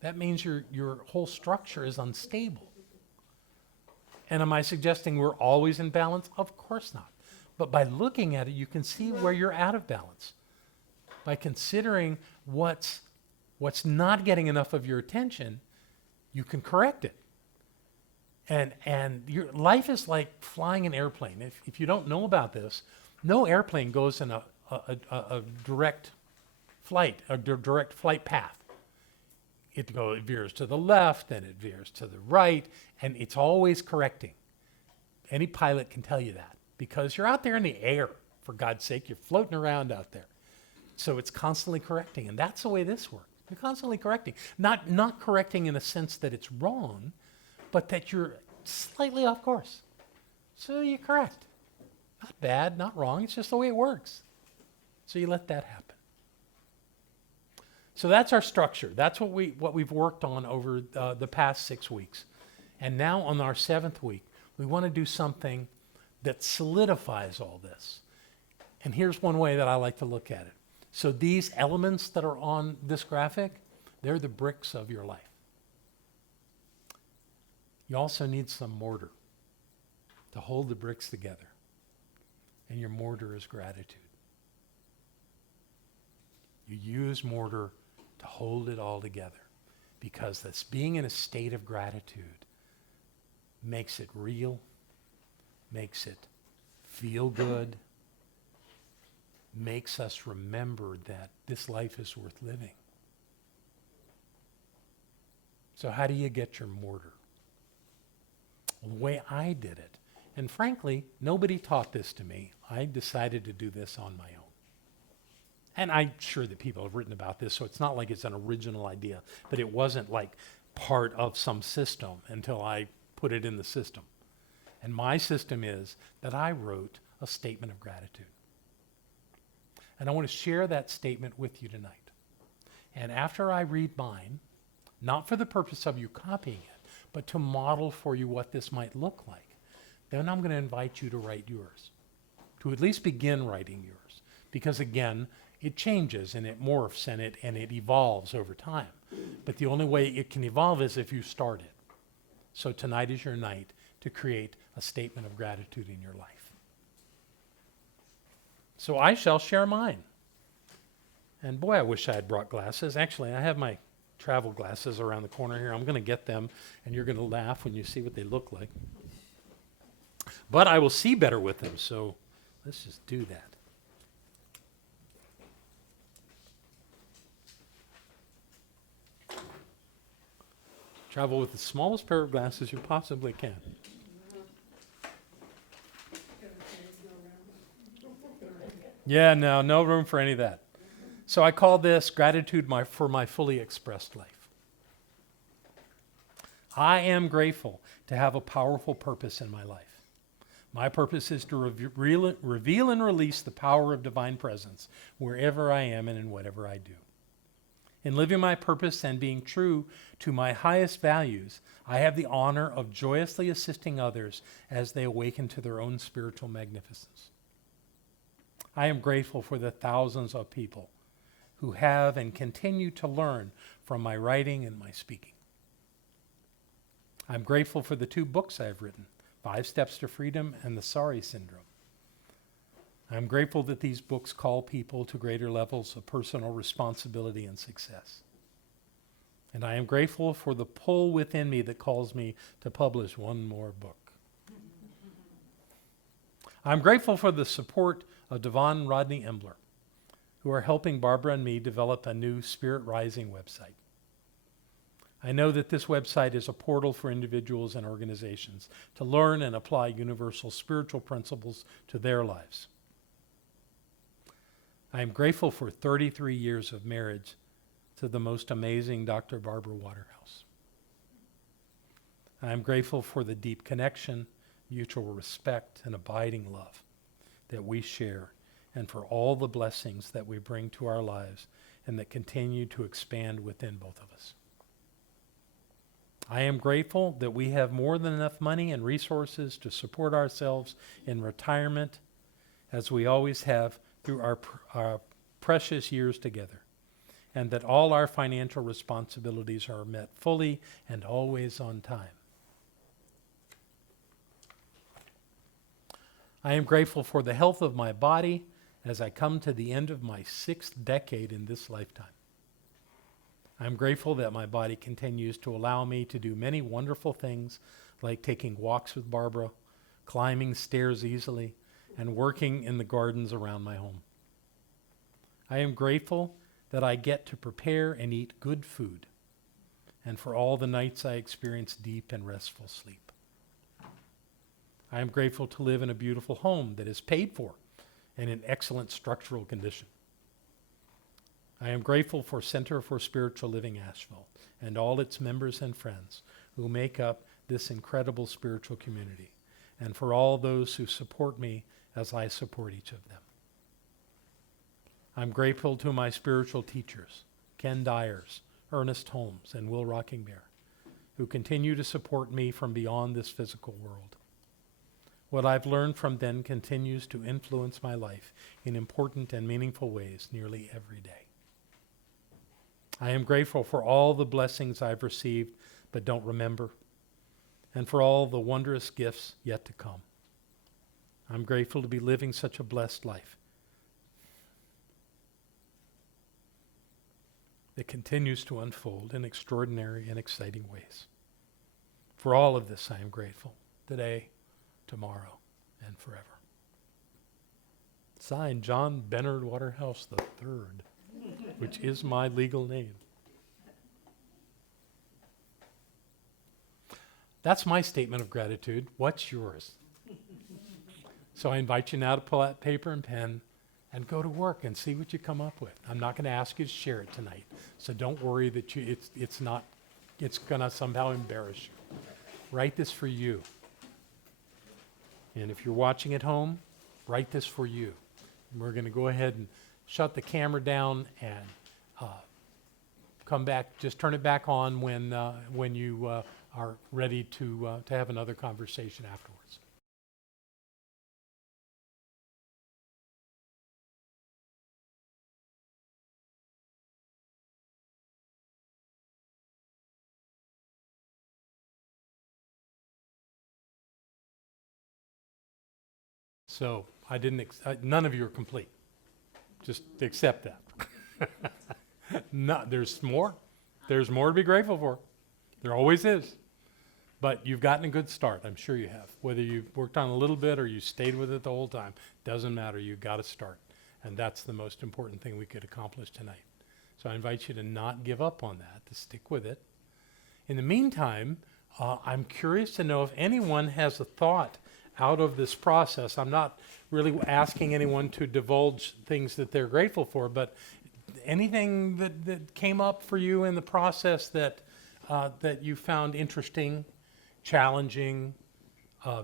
That means your whole structure is unstable. And am I suggesting we're always in balance? Of course not. But by looking at it, you can see where you're out of balance. By considering what's not getting enough of your attention, you can correct it. And your life is like flying an airplane. If you don't know about this, no airplane goes in a direct flight, a direct flight path. It veers to the left, and it veers to the right, and it's always correcting. Any pilot can tell you that because you're out there in the air, for God's sake. You're floating around out there. So it's constantly correcting, and that's the way this works. You're constantly correcting. Not correcting in a sense that it's wrong, but that you're slightly off course. So you correct. Not bad, not wrong. It's just the way it works. So you let that happen. So that's our structure. That's what we've worked on over the past 6 weeks. And now on our 7th week, we want to do something that solidifies all this. And here's one way that I like to look at it. So these elements that are on this graphic, they're the bricks of your life. You also need some mortar to hold the bricks together. And your mortar is gratitude. You use mortar to hold it all together because this being in a state of gratitude makes it real, makes it feel good, makes us remember that this life is worth living. So how do you get your mortar? Well, the way I did it, and frankly, nobody taught this to me. I decided to do this on my own. And I'm sure that people have written about this, so it's not like it's an original idea, but it wasn't like part of some system until I put it in the system. And my system is that I wrote a statement of gratitude. And I want to share that statement with you tonight. And after I read mine, not for the purpose of you copying it, but to model for you what this might look like, then I'm going to invite you to write yours, to at least begin writing yours. Because again, it changes and it morphs and it evolves over time. But the only way it can evolve is if you start it. So tonight is your night to create a statement of gratitude in your life. So I shall share mine. And boy, I wish I had brought glasses. Actually, I have my travel glasses around the corner here. I'm going to get them, and you're going to laugh when you see what they look like. But I will see better with them, so let's just do that. Travel with the smallest pair of glasses you possibly can. Yeah, no room for any of that. So I call this gratitude for my fully expressed life. I am grateful to have a powerful purpose in my life. My purpose is to reveal and release the power of divine presence wherever I am and in whatever I do. In living my purpose and being true to my highest values, I have the honor of joyously assisting others as they awaken to their own spiritual magnificence. I am grateful for the thousands of people who have and continue to learn from my writing and my speaking. I'm grateful for the 2 books I've written, 5 Steps to Freedom and The Sorry Syndrome. I'm grateful that these books call people to greater levels of personal responsibility and success. And I am grateful for the pull within me that calls me to publish one more book. I'm grateful for the support of Devon Rodney Embler, who are helping Barbara and me develop a new Spirit Rising website. I know that this website is a portal for individuals and organizations to learn and apply universal spiritual principles to their lives. I am grateful for 33 years of marriage to the most amazing Dr. Barbara Waterhouse. I am grateful for the deep connection, mutual respect, and abiding love that we share, and for all the blessings that we bring to our lives and that continue to expand within both of us. I am grateful that we have more than enough money and resources to support ourselves in retirement, as we always have through our precious years together, and that all our financial responsibilities are met fully and always on time. I am grateful for the health of my body as I come to the end of my 6th decade in this lifetime. I'm grateful that my body continues to allow me to do many wonderful things, like taking walks with Barbara, climbing stairs easily, and working in the gardens around my home. I am grateful that I get to prepare and eat good food, and for all the nights I experience deep and restful sleep. I am grateful to live in a beautiful home that is paid for and in excellent structural condition. I am grateful for Center for Spiritual Living Asheville and all its members and friends who make up this incredible spiritual community, and for all those who support me as I support each of them. I'm grateful to my spiritual teachers, Ken Dyers, Ernest Holmes, and Will Rocking Bear, who continue to support me from beyond this physical world. What I've learned from them continues to influence my life in important and meaningful ways nearly every day. I am grateful for all the blessings I've received but don't remember, and for all the wondrous gifts yet to come. I'm grateful to be living such a blessed life that continues to unfold in extraordinary and exciting ways. For all of this, I am grateful today, tomorrow, and forever. Signed, John Bernard Waterhouse III, which is my legal name. That's my statement of gratitude. What's yours? So I invite you now to pull out paper and pen and go to work and see what you come up with. I'm not going to ask you to share it tonight, so don't worry that it's going to somehow embarrass you. Write this for you. And if you're watching at home, write this for you. And we're going to go ahead and shut the camera down and come back. Just turn it back on when you are ready to have another conversation afterwards. So none of you are complete. Just accept that. No, there's more. There's more to be grateful for. There always is. But you've gotten a good start. I'm sure you have. Whether you worked on a little bit or you stayed with it the whole time, doesn't matter. You've got to start. And that's the most important thing we could accomplish tonight. So I invite you to not give up on that, to stick with it. In the meantime, I'm curious to know if anyone has a thought out of this process. I'm not really asking anyone to divulge things that they're grateful for, but anything that came up for you in the process that you found interesting, challenging,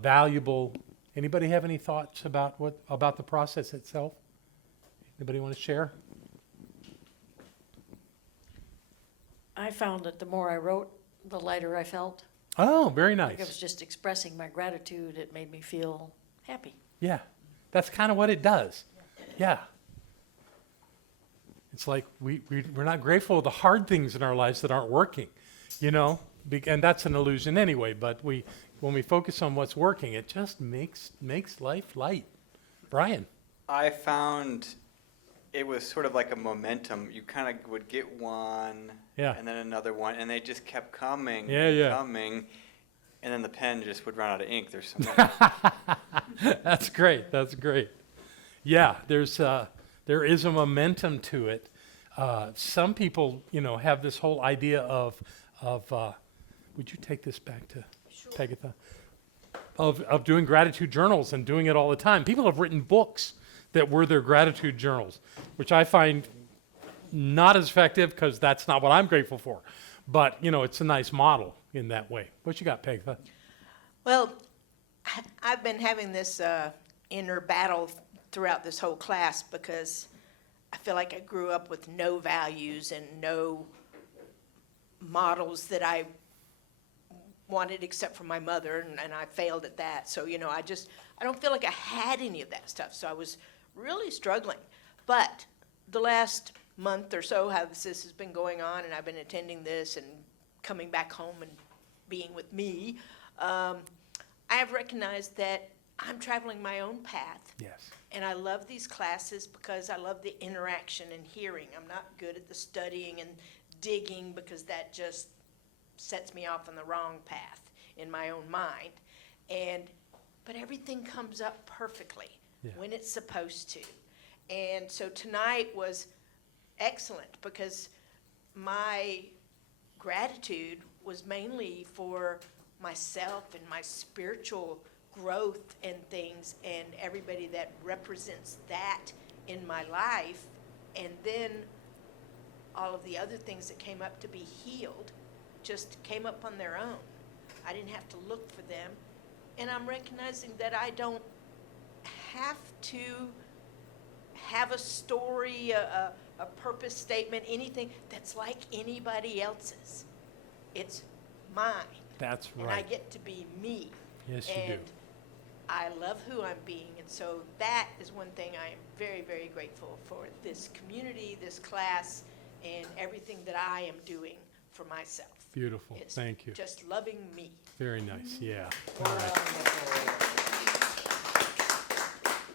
valuable. Anybody have any thoughts about the process itself? Anybody want to share? I found that the more I wrote, the lighter I felt. Oh, very nice. Like I was just expressing my gratitude. It made me feel happy. Yeah, that's kind of what it does. Yeah. It's like we're not grateful for the hard things in our lives that aren't working, you know? And that's an illusion anyway, but when we focus on what's working, it just makes life light. Brian? I found it was sort of like a momentum. You kind of would get one, Yeah. and then another one, and they just kept coming, Yeah. coming, and then the pen just would run out of ink. There's so much. That's great. That's great. Yeah, there is a momentum to it. Some people, have this whole idea of would you take this back to Pegatha? Of doing gratitude journals and doing it all the time. People have written books that were their gratitude journals, which I find not as effective because that's not what I'm grateful for. But, it's a nice model in that way. What you got, Pegatha? Well, I've been having this inner battle throughout this whole class because I feel like I grew up with no values and no models that I wanted except for my mother, and I failed at that. So, I don't feel like I had any of that stuff. So I was really struggling. But the last month or so, how this has been going on, and I've been attending this and coming back home and being with me, I have recognized that I'm traveling my own path. Yes. And I love these classes because I love the interaction and hearing. I'm not good at the studying and digging because that just sets me off on the wrong path in my own mind. But everything comes up perfectly when it's supposed to. And so tonight was excellent because my gratitude was mainly for myself and my spiritual growth and things and everybody that represents that in my life. And then all of the other things that came up to be healed just came up on their own. I didn't have to look for them. And I'm recognizing that I don't have to have a story, a purpose statement, anything that's like anybody else's. It's mine. That's And I right. get to be me. Yes, you do. And I love who I'm being. And so that is one thing I am very, very grateful for this community, this class, and everything that I am doing for myself. Beautiful. It's Thank you. just loving me. Very nice. Yeah. All right.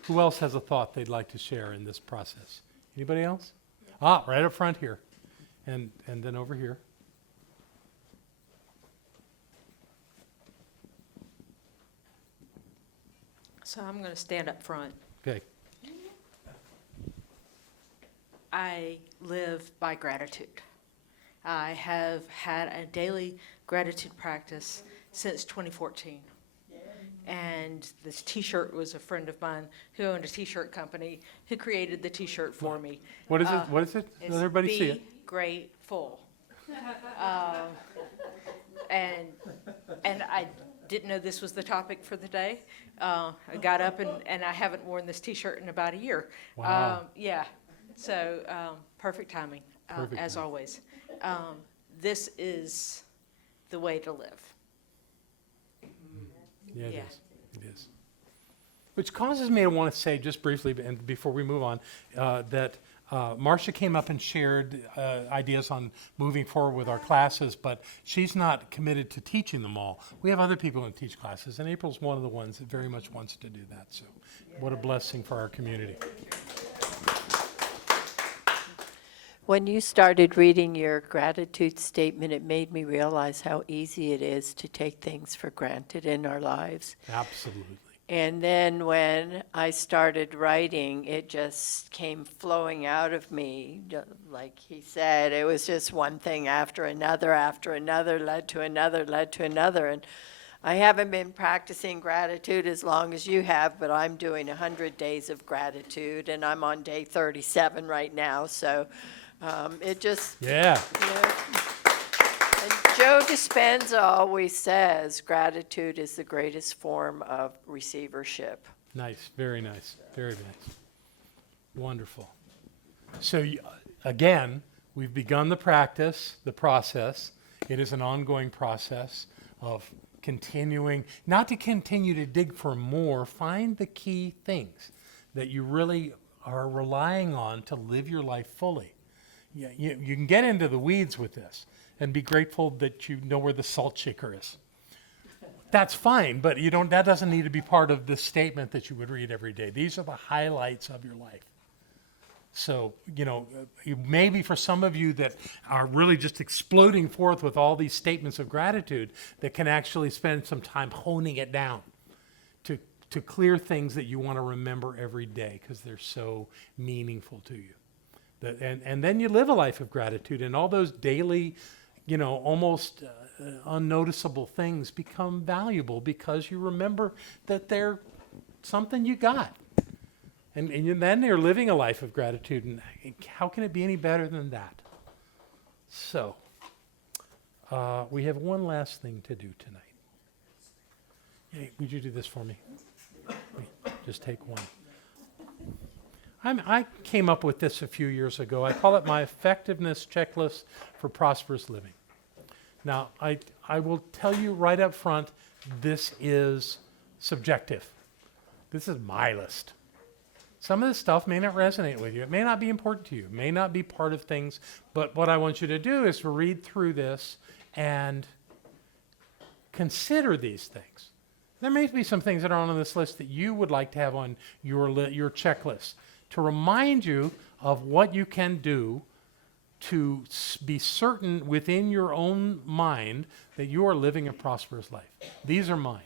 Who else has a thought they'd like to share in this process? Anybody else? Right up front here. And then over here. So I'm going to stand up front. Okay. I live by gratitude. I have had a daily gratitude practice since 2014. And this T-shirt was a friend of mine who owned a T-shirt company who created the T-shirt for me. What is it? What is it? It's Let everybody see it. Be grateful. And I didn't know this was the topic for the day. I got up and I haven't worn this T-shirt in about a year. Wow. Yeah, so perfect timing, Perfect as timing. always. This is the way to live. Yeah, it Yeah. is. It is. Which causes me to want to say just briefly, and before we move on, that Marcia came up and shared ideas on moving forward with our classes, but she's not committed to teaching them all. We have other people who teach classes, and April's one of the ones that very much wants to do that. So what a blessing for our community. When you started reading your gratitude statement, it made me realize how easy it is to take things for granted in our lives. Absolutely. And then when I started writing, it just came flowing out of me. Like he said, it was just one thing after another, led to another, led to another. And I haven't been practicing gratitude as long as you have, but I'm doing 100 days of gratitude, and I'm on day 37 right now. So it just, Yeah. and Joe Dispenza always says gratitude is the greatest form of receivership. Nice. Very nice. Very nice. Wonderful. So again, we've begun the practice, the process. It is an ongoing process of continuing, not to continue to dig for more, find the key things that you really are relying on to live your life fully. you can get into the weeds with this and be grateful that you know where the salt shaker is. That's fine, but that doesn't need to be part of this statement that you would read every day. These are the highlights of your life. So, maybe for some of you that are really just exploding forth with all these statements of gratitude, that can actually spend some time honing it down to clear things that you want to remember every day because they're so meaningful to you. And then you live a life of gratitude, and all those daily, almost unnoticeable things become valuable because you remember that they're something you got. And then you're living a life of gratitude, and how can it be any better than that? So, we have one last thing to do tonight. Hey, would you do this for me? Just take one. I came up with this a few years ago. I call it my effectiveness checklist for prosperous living. Now, I will tell you right up front, this is subjective. This is my list. Some of this stuff may not resonate with you. It may not be important to you. It may not be part of things. But what I want you to do is to read through this and consider these things. There may be some things that are on this list that you would like to have on your checklist to remind you of what you can do to be certain within your own mind that you are living a prosperous life. These are mine.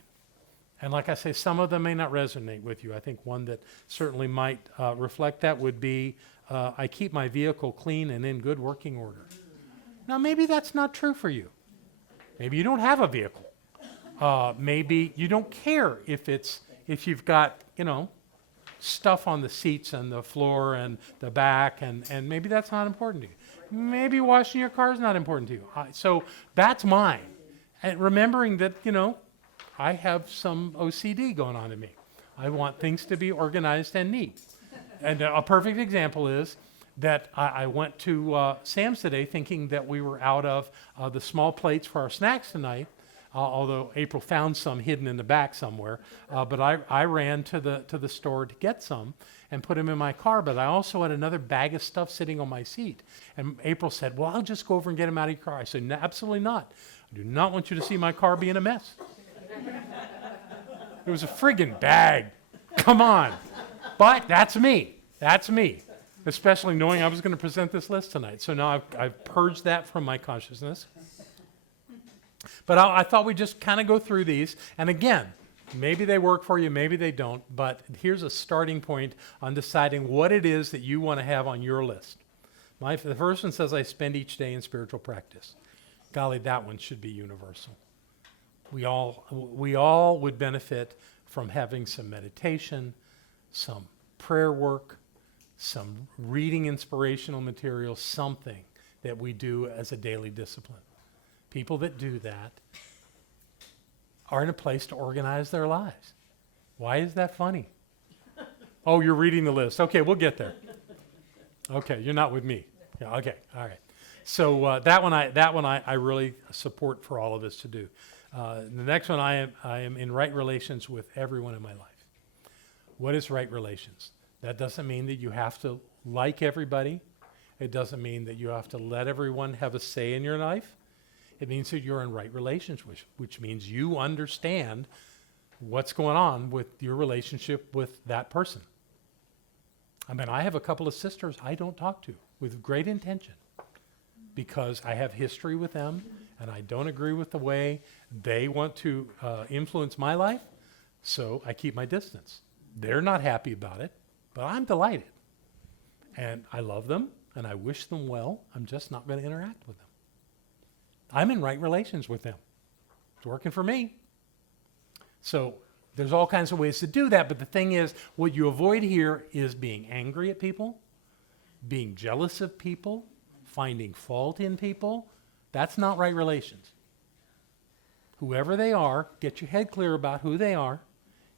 And like I say, some of them may not resonate with you. I think one that certainly might reflect that would be, I keep my vehicle clean and in good working order. Now, maybe that's not true for you. Maybe you don't have a vehicle. Maybe you don't care if you've got, stuff on the seats and the floor and the back, and maybe that's not important to you. Maybe washing your car is not important to you. So that's mine. And remembering that, I have some OCD going on in me. I want things to be organized and neat. And a perfect example is that I went to Sam's today thinking that we were out of the small plates for our snacks tonight, although April found some hidden in the back somewhere. But I ran to the store to get some and put them in my car, but I also had another bag of stuff sitting on my seat. And April said, well, I'll just go over and get them out of your car. I said, no, absolutely not. I do not want you to see my car being a mess. It was a friggin' bag. Come on. But that's me. That's me. Especially knowing I was going to present this list tonight. So now I've purged that from my consciousness. But I thought we'd just kind of go through these. And again, maybe they work for you, maybe they don't. But here's a starting point on deciding what it is that you want to have on your list. The first one says, I spend each day in spiritual practice. Golly, that one should be universal. We all would benefit from having some meditation, some prayer work, some reading inspirational material, something that we do as a daily discipline. People that do that are in a place to organize their lives. Why is that funny? Oh, you're reading the list. Okay, we'll get there. Okay, you're not with me. Yeah, okay, all right. So that one I really support for all of us to do. The next one, I am in right relations with everyone in my life. What is right relations? That doesn't mean that you have to like everybody. It doesn't mean that you have to let everyone have a say in your life. It means that you're in right relations, which means you understand what's going on with your relationship with that person. I mean, I have a couple of sisters I don't talk to with great intention because I have history with them and I don't agree with the way they want to influence my life, so I keep my distance. They're not happy about it, but I'm delighted. And I love them and I wish them well. I'm just not going to interact with them. I'm in right relations with them. It's working for me. So there's all kinds of ways to do that, but the thing is, what you avoid here is being angry at people, being jealous of people, finding fault in people. That's not right relations. Whoever they are, get your head clear about who they are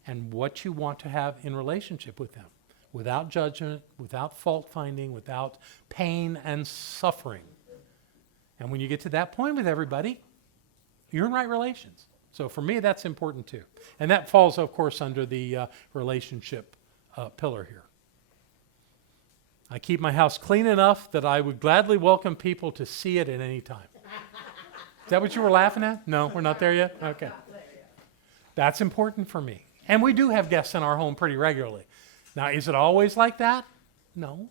and what you want to have in relationship with them, without judgment, without fault finding, without pain and suffering. And when you get to that point with everybody, you're in right relations. So for me, that's important too. And that falls, of course, under the relationship pillar here. I keep my house clean enough that I would gladly welcome people to see it at any time. Is that what you were laughing at? No, we're not there yet? Okay. That's important for me. And we do have guests in our home pretty regularly. Now, is it always like that? No.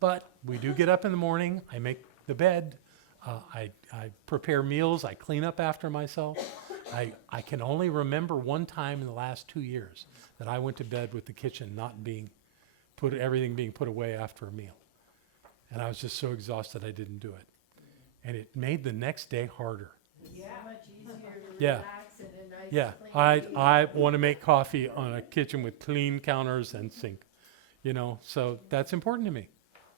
But we do get up in the morning. I make the bed. I prepare meals. I clean up after myself. I can only remember one time in the last 2 years that I went to bed with the kitchen not being everything being put away after a meal. And I was just so exhausted I didn't do it. And it made the next day harder. So much easier to Yeah. relax and a nice Yeah, clean I want to make coffee on a kitchen with clean counters and sink, so that's important to me.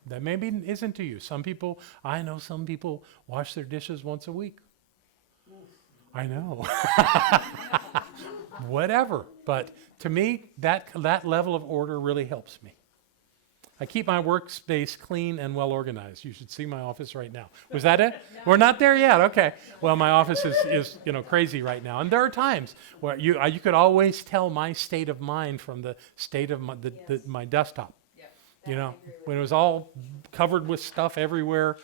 That maybe isn't to you. I know some people wash their dishes once a week. I know. Whatever, but to me, that level of order really helps me. I keep my workspace clean and well organized. You should see my office right now. Was that it? We're not there yet. Okay. Well, my office is crazy right now, and there are times where you could always tell my state of mind from the state of my desktop. When it was all covered with stuff everywhere.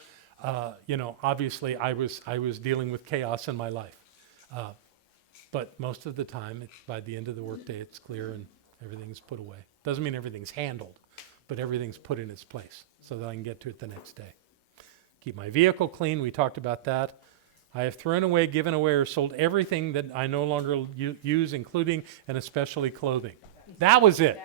Obviously I was dealing with chaos in my life. But most of the time, by the end of the workday, it's clear and everything's put away. Doesn't mean everything's handled, but everything's put in its place so that I can get to it the next day. Keep my vehicle clean. We talked about that. I have thrown away, given away, or sold everything that I no longer use, including and especially clothing. That was it.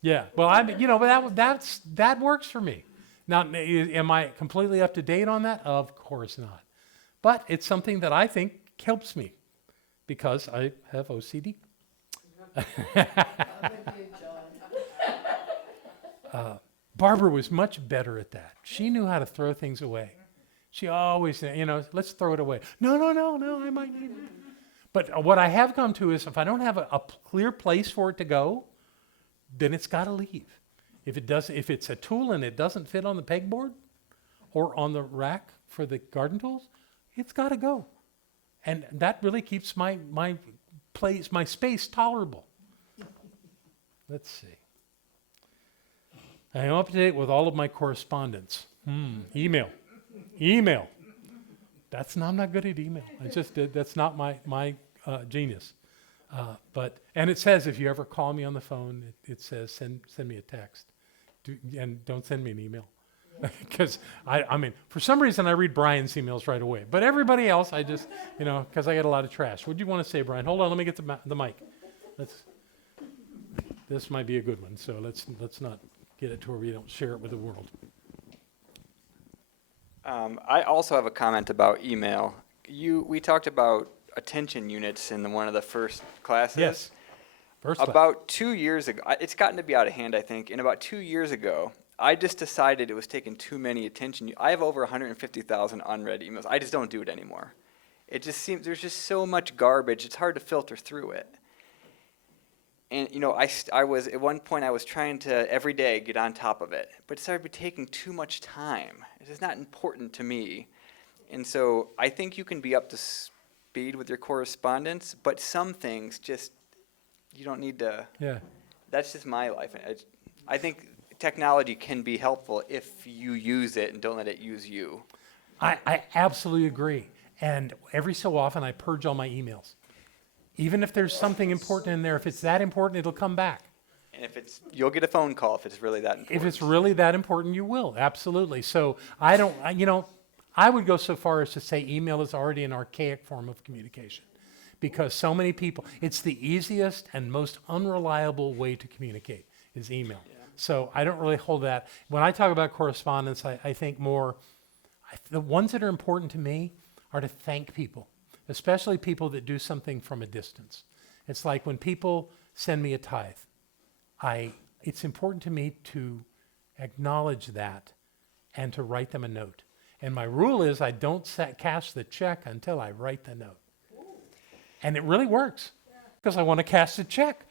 Yeah. Well, but that works for me. Now, am I completely up to date on that? Of course not. But it's something that I think helps me because I have OCD. Barbara was much better at that. She knew how to throw things away. She always said, let's throw it away. No, I might need it. But what I have come to is if I don't have a clear place for it to go, then it's got to leave. If it's a tool and it doesn't fit on the pegboard or on the rack for the garden tools, it's got to go. And that really keeps my space tolerable. Let's see. I am up to date with all of my correspondence. Email. I'm not good at email. I just did. That's not my genius. And it says if you ever call me on the phone, it says send me a text. And don't send me an email. Because for some reason I read Brian's emails right away. But everybody else, I just, because I get a lot of trash. What do you want to say, Brian? Hold on, let me get the mic. This might be a good one, so let's not get it to where we don't share it with the world. I also have a comment about email. We talked about attention units in one of the first classes. Yes. First class. About 2 years ago, it's gotten to be out of hand, I think. And about 2 years ago, I just decided it was taking too many attention. I have over 150,000 unread emails. I just don't do it anymore. It just seems there's just so much garbage. It's hard to filter through it. And I was at one point I was trying to every day get on top of it, but it started taking too much time. It's just not important to me. And so I think you can be up to speed with your correspondence, but some things just you don't need to. Yeah. That's just my life. I think technology can be helpful if you use it and don't let it use you. I absolutely agree. And every so often I purge all my emails. Even if there's something important in there, if it's that important, it'll come back. And you'll get a phone call if it's really that important. If it's really that important, you will, absolutely. So I would go so far as to say email is already an archaic form of communication because so many people, it's the easiest and most unreliable way to communicate is email. Yeah. So I don't really hold that. When I talk about correspondence, I think more, the ones that are important to me are to thank people, especially people that do something from a distance. It's like when people send me a tithe, it's important to me to acknowledge that and to write them a note. And my rule is I don't cash the check until I write the note. And it really works because I want to cash the check.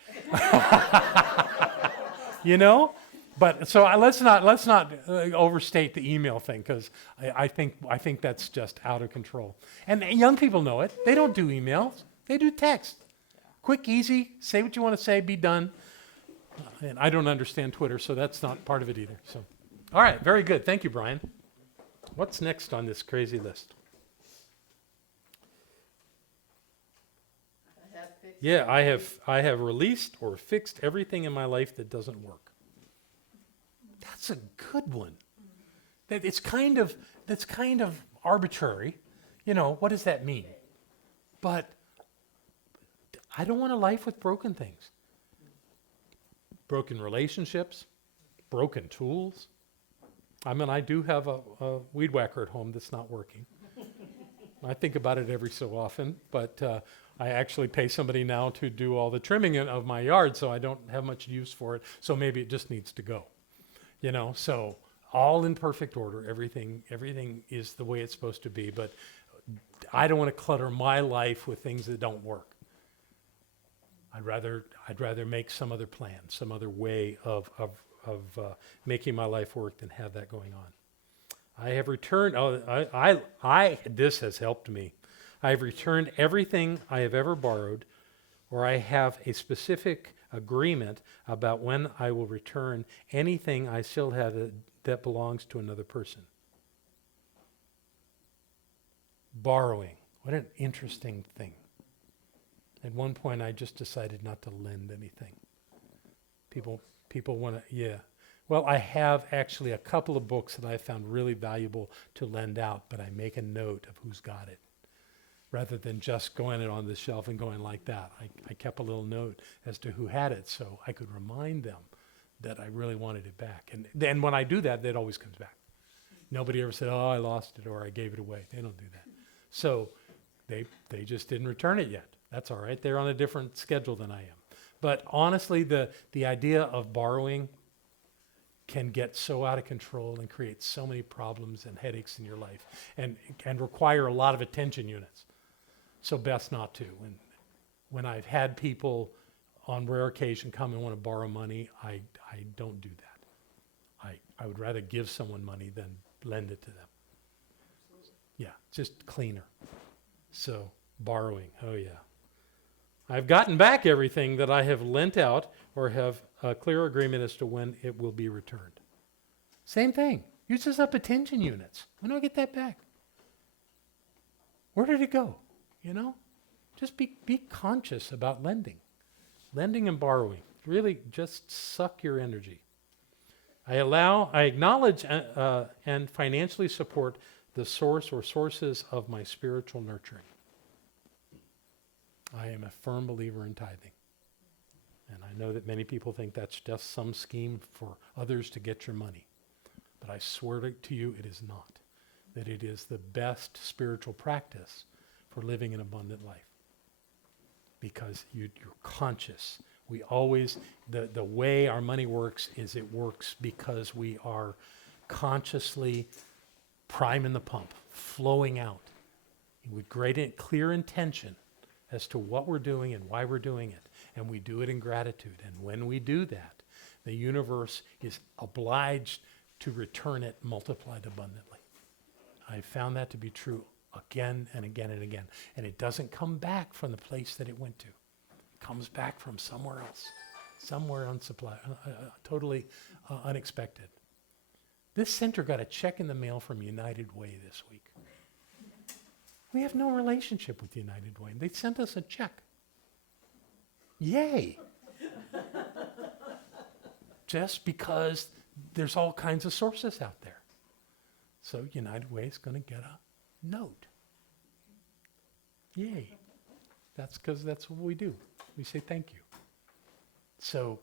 But so let's not overstate the email thing because I think that's just out of control. And young people know it. They don't do emails. They do text. Quick, easy, say what you want to say, be done. And I don't understand Twitter, so that's not part of it either. So, all right, very good. Thank you, Brian. What's next on this crazy list? Yeah, I have released or fixed everything in my life that doesn't work. That's a good one. That's kind of arbitrary. You know, what does that mean? But I don't want a life with broken things. Broken relationships, broken tools. I mean, I do have a weed whacker at home that's not working. I think about it every so often, but I actually pay somebody now to do all the trimming of my yard, so I don't have much use for it. So maybe it just needs to go. You know, so all in perfect order. Everything is the way it's supposed to be. But I don't want to clutter my life with things that don't work. I'd rather make some other plan, some other way of making my life work than have that going on. I have returned. This has helped me. I have returned everything I have ever borrowed, or I have a specific agreement about when I will return anything I still have that belongs to another person. Borrowing. What an interesting thing. At one point, I just decided not to lend anything. People want to, yeah. Well, I have actually a couple of books that I found really valuable to lend out, but I make a note of who's got it, rather than just going it on the shelf and going like that. I kept a little note as to who had it, so I could remind them that I really wanted it back. And then when I do that, it always comes back. Nobody ever said, "Oh, I lost it," or "I gave it away." They don't do that. So they just didn't return it yet. That's all right. They're on a different schedule than I am. But honestly, the idea of borrowing can get so out of control and create so many problems and headaches in your life and require a lot of attention units. So best not to. And when I've had people on rare occasion come and want to borrow money, I don't do that. I would rather give someone money than lend it to them. Yeah, just cleaner. So borrowing, oh yeah. I've gotten back everything that I have lent out or have a clear agreement as to when it will be returned. Same thing. Uses up attention units. When do I get that back? Where did it go? You know? Just be conscious about lending. Lending and borrowing. Really just suck your energy. I acknowledge and financially support the source or sources of my spiritual nurturing. I am a firm believer in tithing. And I know that many people think that's just some scheme for others to get your money. But I swear to you, it is not. That it is the best spiritual practice for living an abundant life. Because you're conscious. We always, the way our money works is it works because we are consciously priming the pump, flowing out with great, clear intention as to what we're doing and why we're doing it. And we do it in gratitude. And when we do that, the universe is obliged to return it multiplied abundantly. I found that to be true again and again and again. And it doesn't come back from the place that it went to. It comes back from somewhere else, somewhere totally unexpected. This center got a check in the mail from United Way this week. We have no relationship with United Way. They sent us a check. Yay! Just because there's all kinds of sources out there. So United Way is going to get a note. Yay. That's because that's what we do. We say thank you. So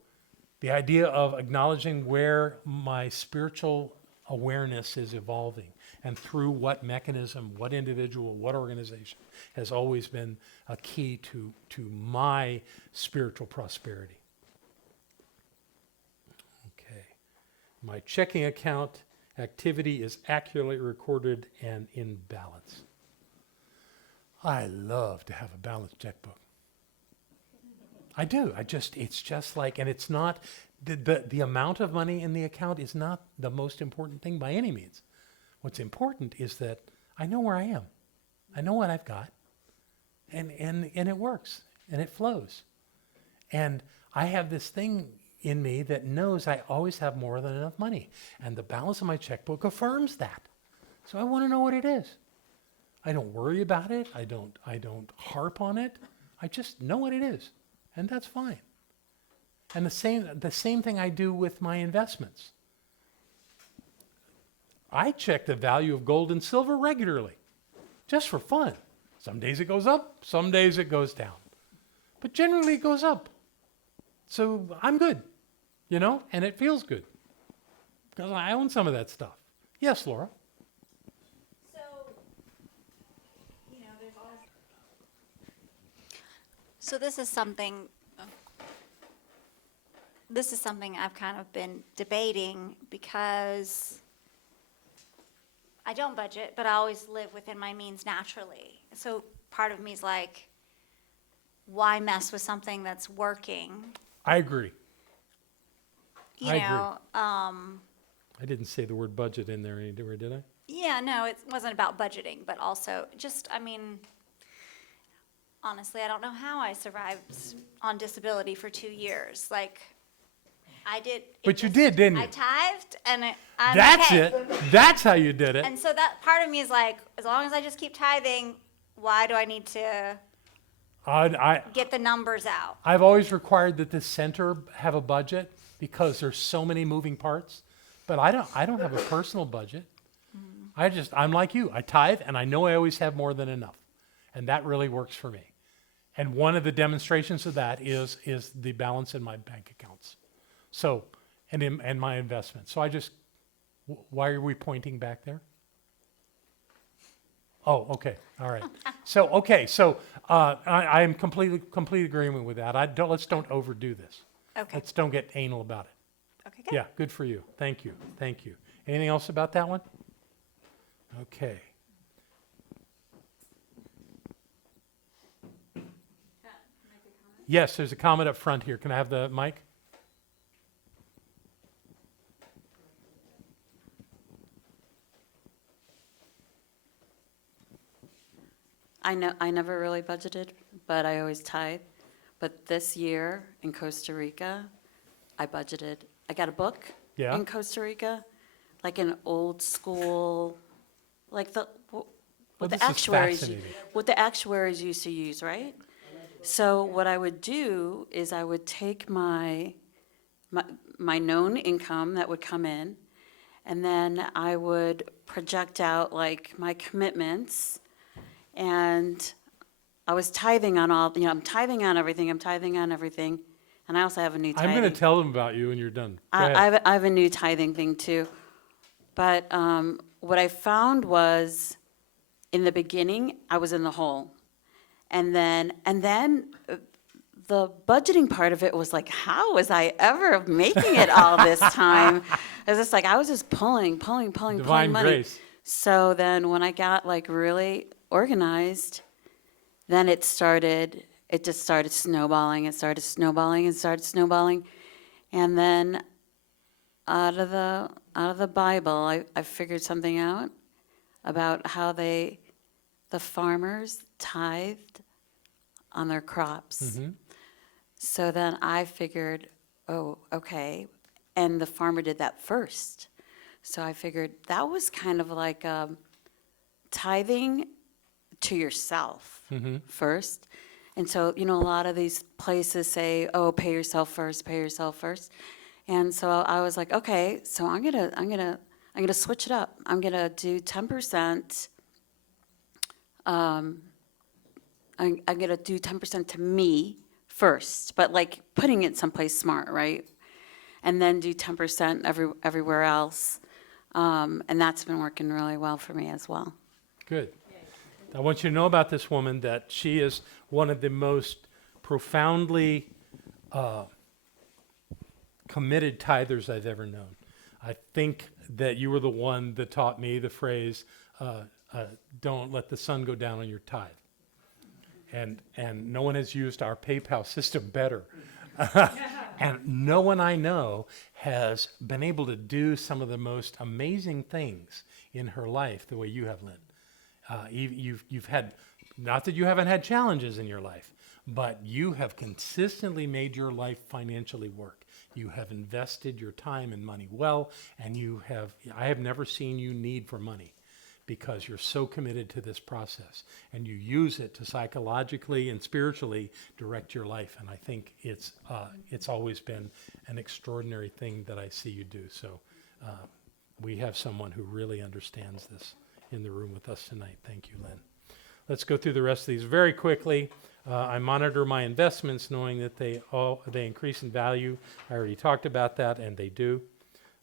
the idea of acknowledging where my spiritual awareness is evolving and through what mechanism, what individual, what organization has always been a key to my spiritual prosperity. Okay. My checking account activity is accurately recorded and in balance. I love to have a balanced checkbook. I do. It's just like, and it's not, the amount of money in the account is not the most important thing by any means. What's important is that I know where I am. I know what I've got. And it works. And it flows. And I have this thing in me that knows I always have more than enough money. And the balance of my checkbook affirms that. So I want to know what it is. I don't worry about it. I don't harp on it. I just know what it is. And that's fine. And the same thing I do with my investments. I check the value of gold and silver regularly, just for fun. Some days it goes up, some days it goes down. But generally it goes up. So I'm good, and it feels good. Because I own some of that stuff. Yes, Laura? So, there's always. So this is something I've kind of been debating because I don't budget, but I always live within my means naturally. So part of me is like, why mess with something that's working? I agree. You I know, I didn't say the word budget in there anywhere, did I? yeah, no, it wasn't about budgeting, but also honestly, I don't know how I survived on disability for 2 years. Like, I did. But you did, didn't you? I tithed, and I'm That's okay. it. That's how you did it. And so that part of me is like, as long as I just keep tithing, why do I need to get the numbers out? I've always required that the center have a budget because there's so many moving parts. But I don't have a personal budget. I'm like you. I tithe, and I know I always have more than enough. And that really works for me. And one of the demonstrations of that is the balance in my bank accounts. So, and my investments. So why are we pointing back there? Oh, okay, all right. So I am complete agreement with that. Let's don't overdo this. Okay. Let's don't get anal about it. Okay, good. Yeah, good for you. Thank you. Anything else about that one? Okay. Yes, there's a comment up front here. Can I have the mic? I never really budgeted, but I always tithe. But this year in Costa Rica, I budgeted. I got a book Yeah. in Costa Rica, like an old school, like what Well, the this is actuaries, fascinating. what the actuaries used to use, right? So what I would do is I would take my known income that would come in, and then I would project out like my commitments, and I was tithing on I'm tithing on everything, and I also have a new tithing. I'm going to tell them about you when you're done. Go I ahead. I have a new tithing thing too. But what I found was, in the beginning, I was in the hole. And then the budgeting part of it was like, how was I ever making it all this time? It was just like, I was just pulling Divine money. grace. So then when I got like really organized, then it just started snowballing. It started snowballing. And then out of the Bible, I figured something out about how the farmers tithed on their crops. So then I figured, oh, okay. And the farmer did that first. So I figured that was kind of like tithing to yourself first. And so, a lot of these places say, oh, pay yourself first. And so I was like, okay, so I'm gonna switch it up. I'm gonna do 10%. I'm gonna do 10% to me first, but like putting it someplace smart, right? And then do 10% everywhere else. And that's been working really well for me as well. Good. I want you to know about this woman that she is one of the most profoundly committed tithers I've ever known. I think that you were the one that taught me the phrase, don't let the sun go down on your tithe. And no one has used our PayPal system better. And no one I know has been able to do some of the most amazing things in her life the way you have, Lynn. You've had, not that you haven't had challenges in your life, but you have consistently made your life financially work. You have invested your time and money well, and I have never seen you need for money because you're so committed to this process and you use it to psychologically and spiritually direct your life. And I think it's always been an extraordinary thing that I see you do. So we have someone who really understands this in the room with us tonight. Thank you, Lynn. Let's go through the rest of these very quickly. I monitor my investments knowing that they increase in value. I already talked about that, and they do.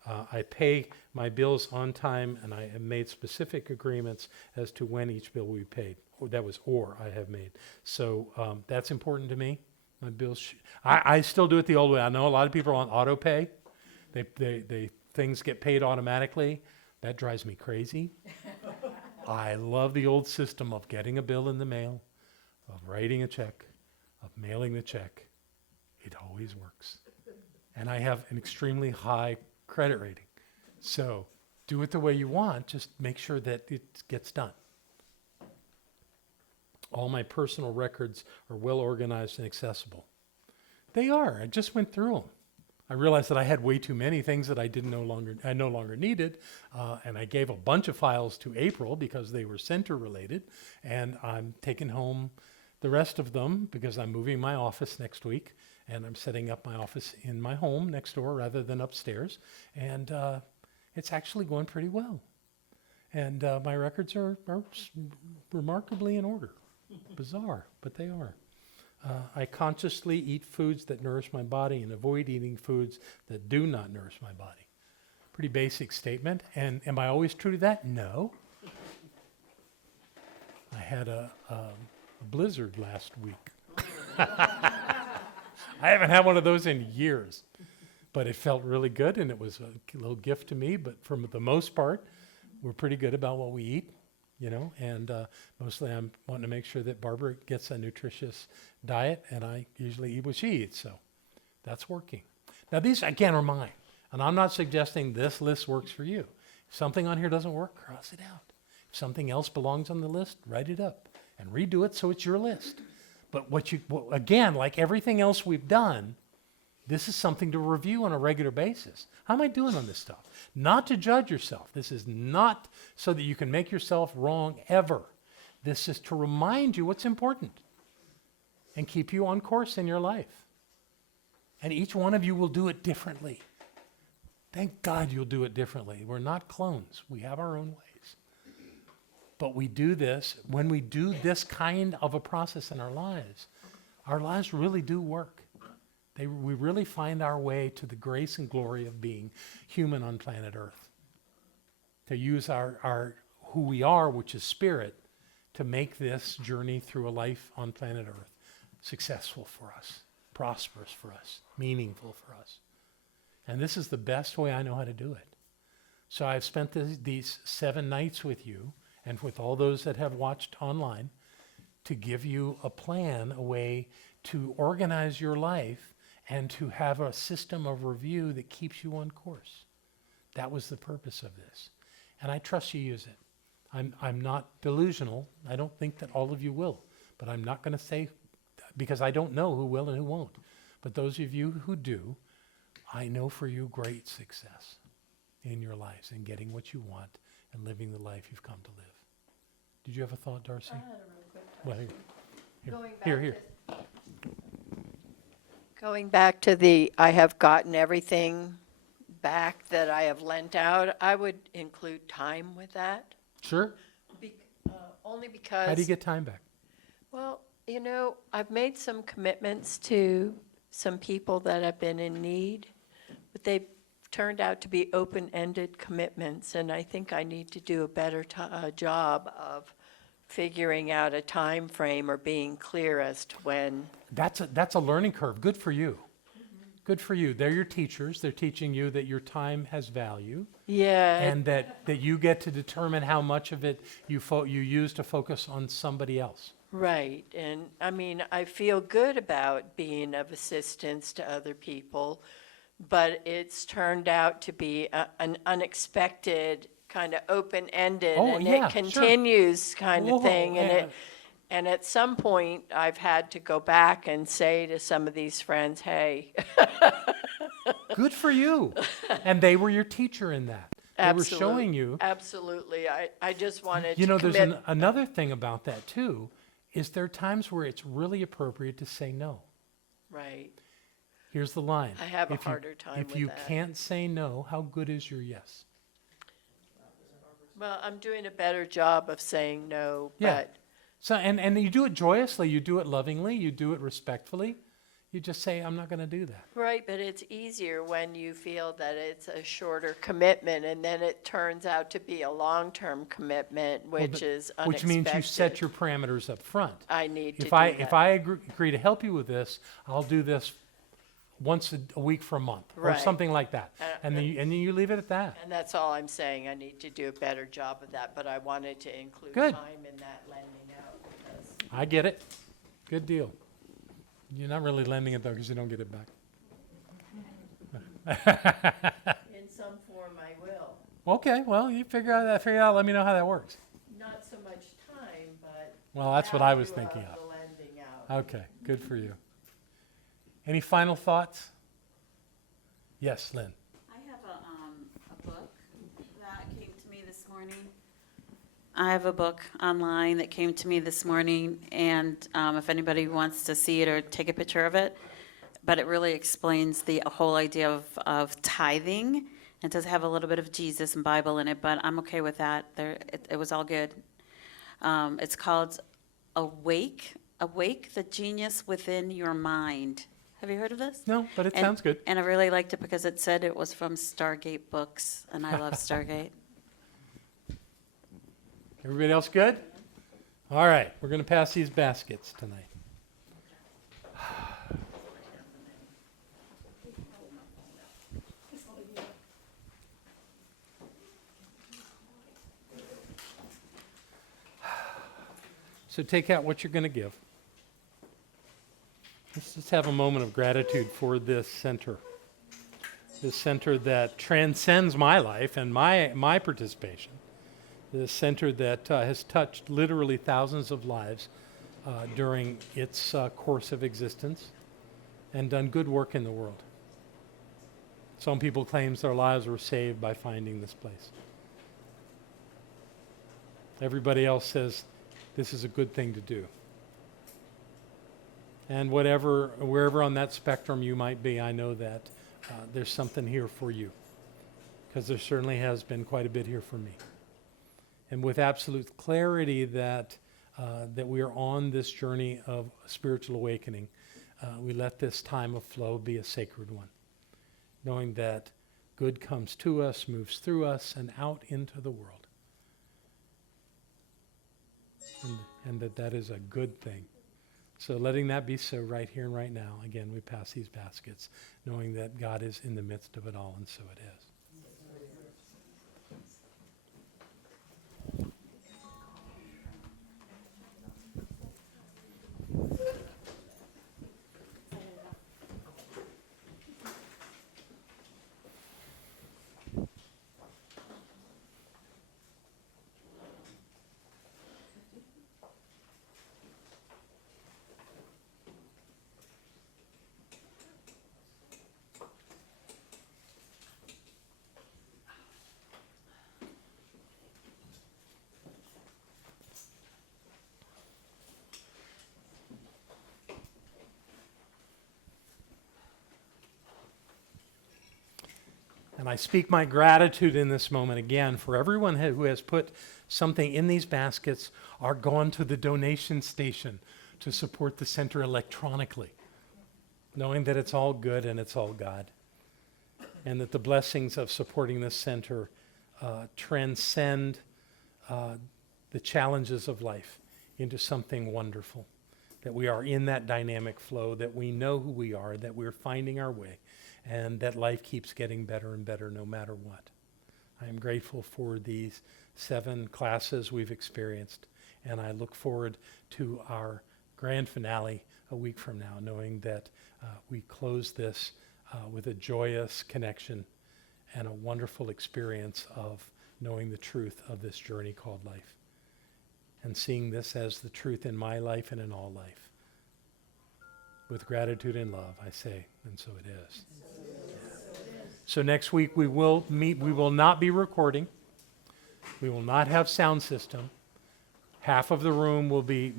I pay my bills on time, and I have made specific agreements as to when each bill will be paid. I have made. So that's important to me. My bills, I still do it the old way. I know a lot of people are on auto pay. Things get paid automatically. That drives me crazy. I love the old system of getting a bill in the mail, of writing a check, of mailing the check. It always works. And I have an extremely high credit rating. So do it the way you want, just make sure that it gets done. All my personal records are well organized and accessible. They are. I just went through them. I realized that I had way too many things that I no longer needed, and I gave a bunch of files to April because they were center related, and I'm taking home the rest of them because I'm moving my office next week, and I'm setting up my office in my home next door rather than upstairs, and it's actually going pretty well. And my records are remarkably in order. Bizarre, but they are. I consciously eat foods that nourish my body and avoid eating foods that do not nourish my body. Pretty basic statement. And am I always true to that? No. I had a blizzard last week. I haven't had one of those in years, but it felt really good, and it was a little gift to me. But for the most part, we're pretty good about what we eat. And mostly I'm wanting to make sure that Barbara gets a nutritious diet, and I usually eat what she eats, so that's working. Now these, again, are mine, and I'm not suggesting this list works for you. If something on here doesn't work, cross it out. If something else belongs on the list, write it up and redo it so it's your list. But again, like everything else we've done, this is something to review on a regular basis. How am I doing on this stuff? Not to judge yourself. This is not so that you can make yourself wrong ever. This is to remind you what's important and keep you on course in your life. And each one of you will do it differently. Thank God you'll do it differently. We're not clones. We have our own ways. But we do this, when we do this kind of a process in our lives really do work. We really find our way to the grace and glory of being human on planet Earth. To use our who we are, which is spirit, to make this journey through a life on planet Earth successful for us, prosperous for us, meaningful for us. And this is the best way I know how to do it. So I've spent these 7 nights with you and with all those that have watched online to give you a plan, a way to organize your life and to have a system of review that keeps you on course. That was the purpose of this. And I trust you use it. I'm not delusional. I don't think that all of you will. But I'm not going to say, because I don't know who will and who won't. But those of you who do, I know for you great success in your lives and getting what you want and living the life you've come to live. Did you have a thought, Darcy? I had a real quick Well, Going back here. Going back to the, I have gotten everything back that I have lent out, I would include time with that. Sure. Only because. How do you get time back? Well, I've made some commitments to some people that have been in need, but they've turned out to be open-ended commitments, and I think I need to do a better job of figuring out a time frame or being clear as to when. That's a learning curve. Good for you. Good for you. They're your teachers. They're teaching you that your time has value. Yeah. And that you get to determine how much of it you use to focus on somebody else. Right, and I mean, I feel good about being of assistance to other people, but it's turned out to be an unexpected kind of open-ended, Oh, and yeah, it sure. continues kind of Whoa, thing, yeah. and at some point, I've had to go back and say to some of these friends, hey, Good for you. And they were your teacher in that. They were showing you. Absolutely. I just wanted You know, to there's commit. another thing about that too, is there are times where it's really appropriate to say no. Right. Here's the line. I have a If you- harder time If with you that. can't say no, how good is your yes? Well, I'm doing a better job of saying no, Yeah. but So, and you do it joyously, you do it lovingly, you do it respectfully. You just say, I'm not going to do that. right, but it's easier when you feel that it's a shorter commitment and then it turns out to be a long-term commitment, which is unexpected. Which means you set your parameters up front. I need to do If I that. agree to help you with this, I'll do this once a week for a month, or Right. something like that. Uh, And then you leave it at that. And that's all I'm saying. I need to do a better job of that, but I wanted to include Good. time in that lending out because I get it. Good deal. You're not really lending it though, because you don't get it back. in some form I will. Okay, well, you figure out, let me know how that works. Not so much time, but Well, that's what I was value thinking of of. the lending out. Okay, good for you. Any final thoughts? Yes, Lynn. I have a book that came to me this morning. I have a book online that came to me this morning, and if anybody wants to see it or take a picture of it, but it really explains the whole idea of tithing. It does have a little bit of Jesus and Bible in it, but I'm okay with that. It was all good. It's called Awake, the Genius Within Your Mind. Have you heard of this? No, but it And- sounds good. And I really liked it because it said it was from Stargate Books, and I love Stargate. Everybody else good? All right, we're going to pass these baskets tonight. So take out what you're going to give. Let's just have a moment of gratitude for this center that transcends my life and my participation. This center that has touched literally thousands of lives during its course of existence and done good work in the world. Some people claim their lives were saved by finding this place. Everybody else says this is a good thing to do. And wherever on that spectrum you might be, I know that there's something here for you, because there certainly has been quite a bit here for me. And with absolute clarity that we are on this journey of spiritual awakening, we let this time of flow be a sacred one, knowing that good comes to us, moves through us, and out into the world. And that is a good thing. So letting that be so right here and right now. Again, we pass these baskets, knowing that God is in the midst of it all, and so it is. And I speak my gratitude in this moment again for everyone who has put something in these baskets or gone to the donation station to support the center electronically, knowing that it's all good and it's all God, and that the blessings of supporting this center transcend the challenges of life into something wonderful, that we are in that dynamic flow, that we know who we are, that we're finding our way, and that life keeps getting better and better no matter what. I am grateful for these 7 classes we've experienced, and I look forward to our grand finale a week from now, knowing that we close this with a joyous connection and a wonderful experience of knowing the truth of this journey called life, and seeing this as the truth in my life and in all life. With gratitude and love, I say, and so it is. So next week we will meet, we will not be recording. We will not have sound system. Half of the room will be,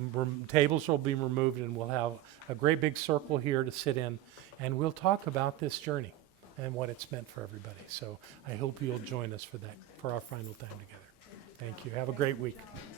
tables will be removed, and we'll have a great big circle here to sit in, and we'll talk about this journey and what it's meant for everybody. So I hope you'll join us for that, for our final time together. Thank you. Have a great week.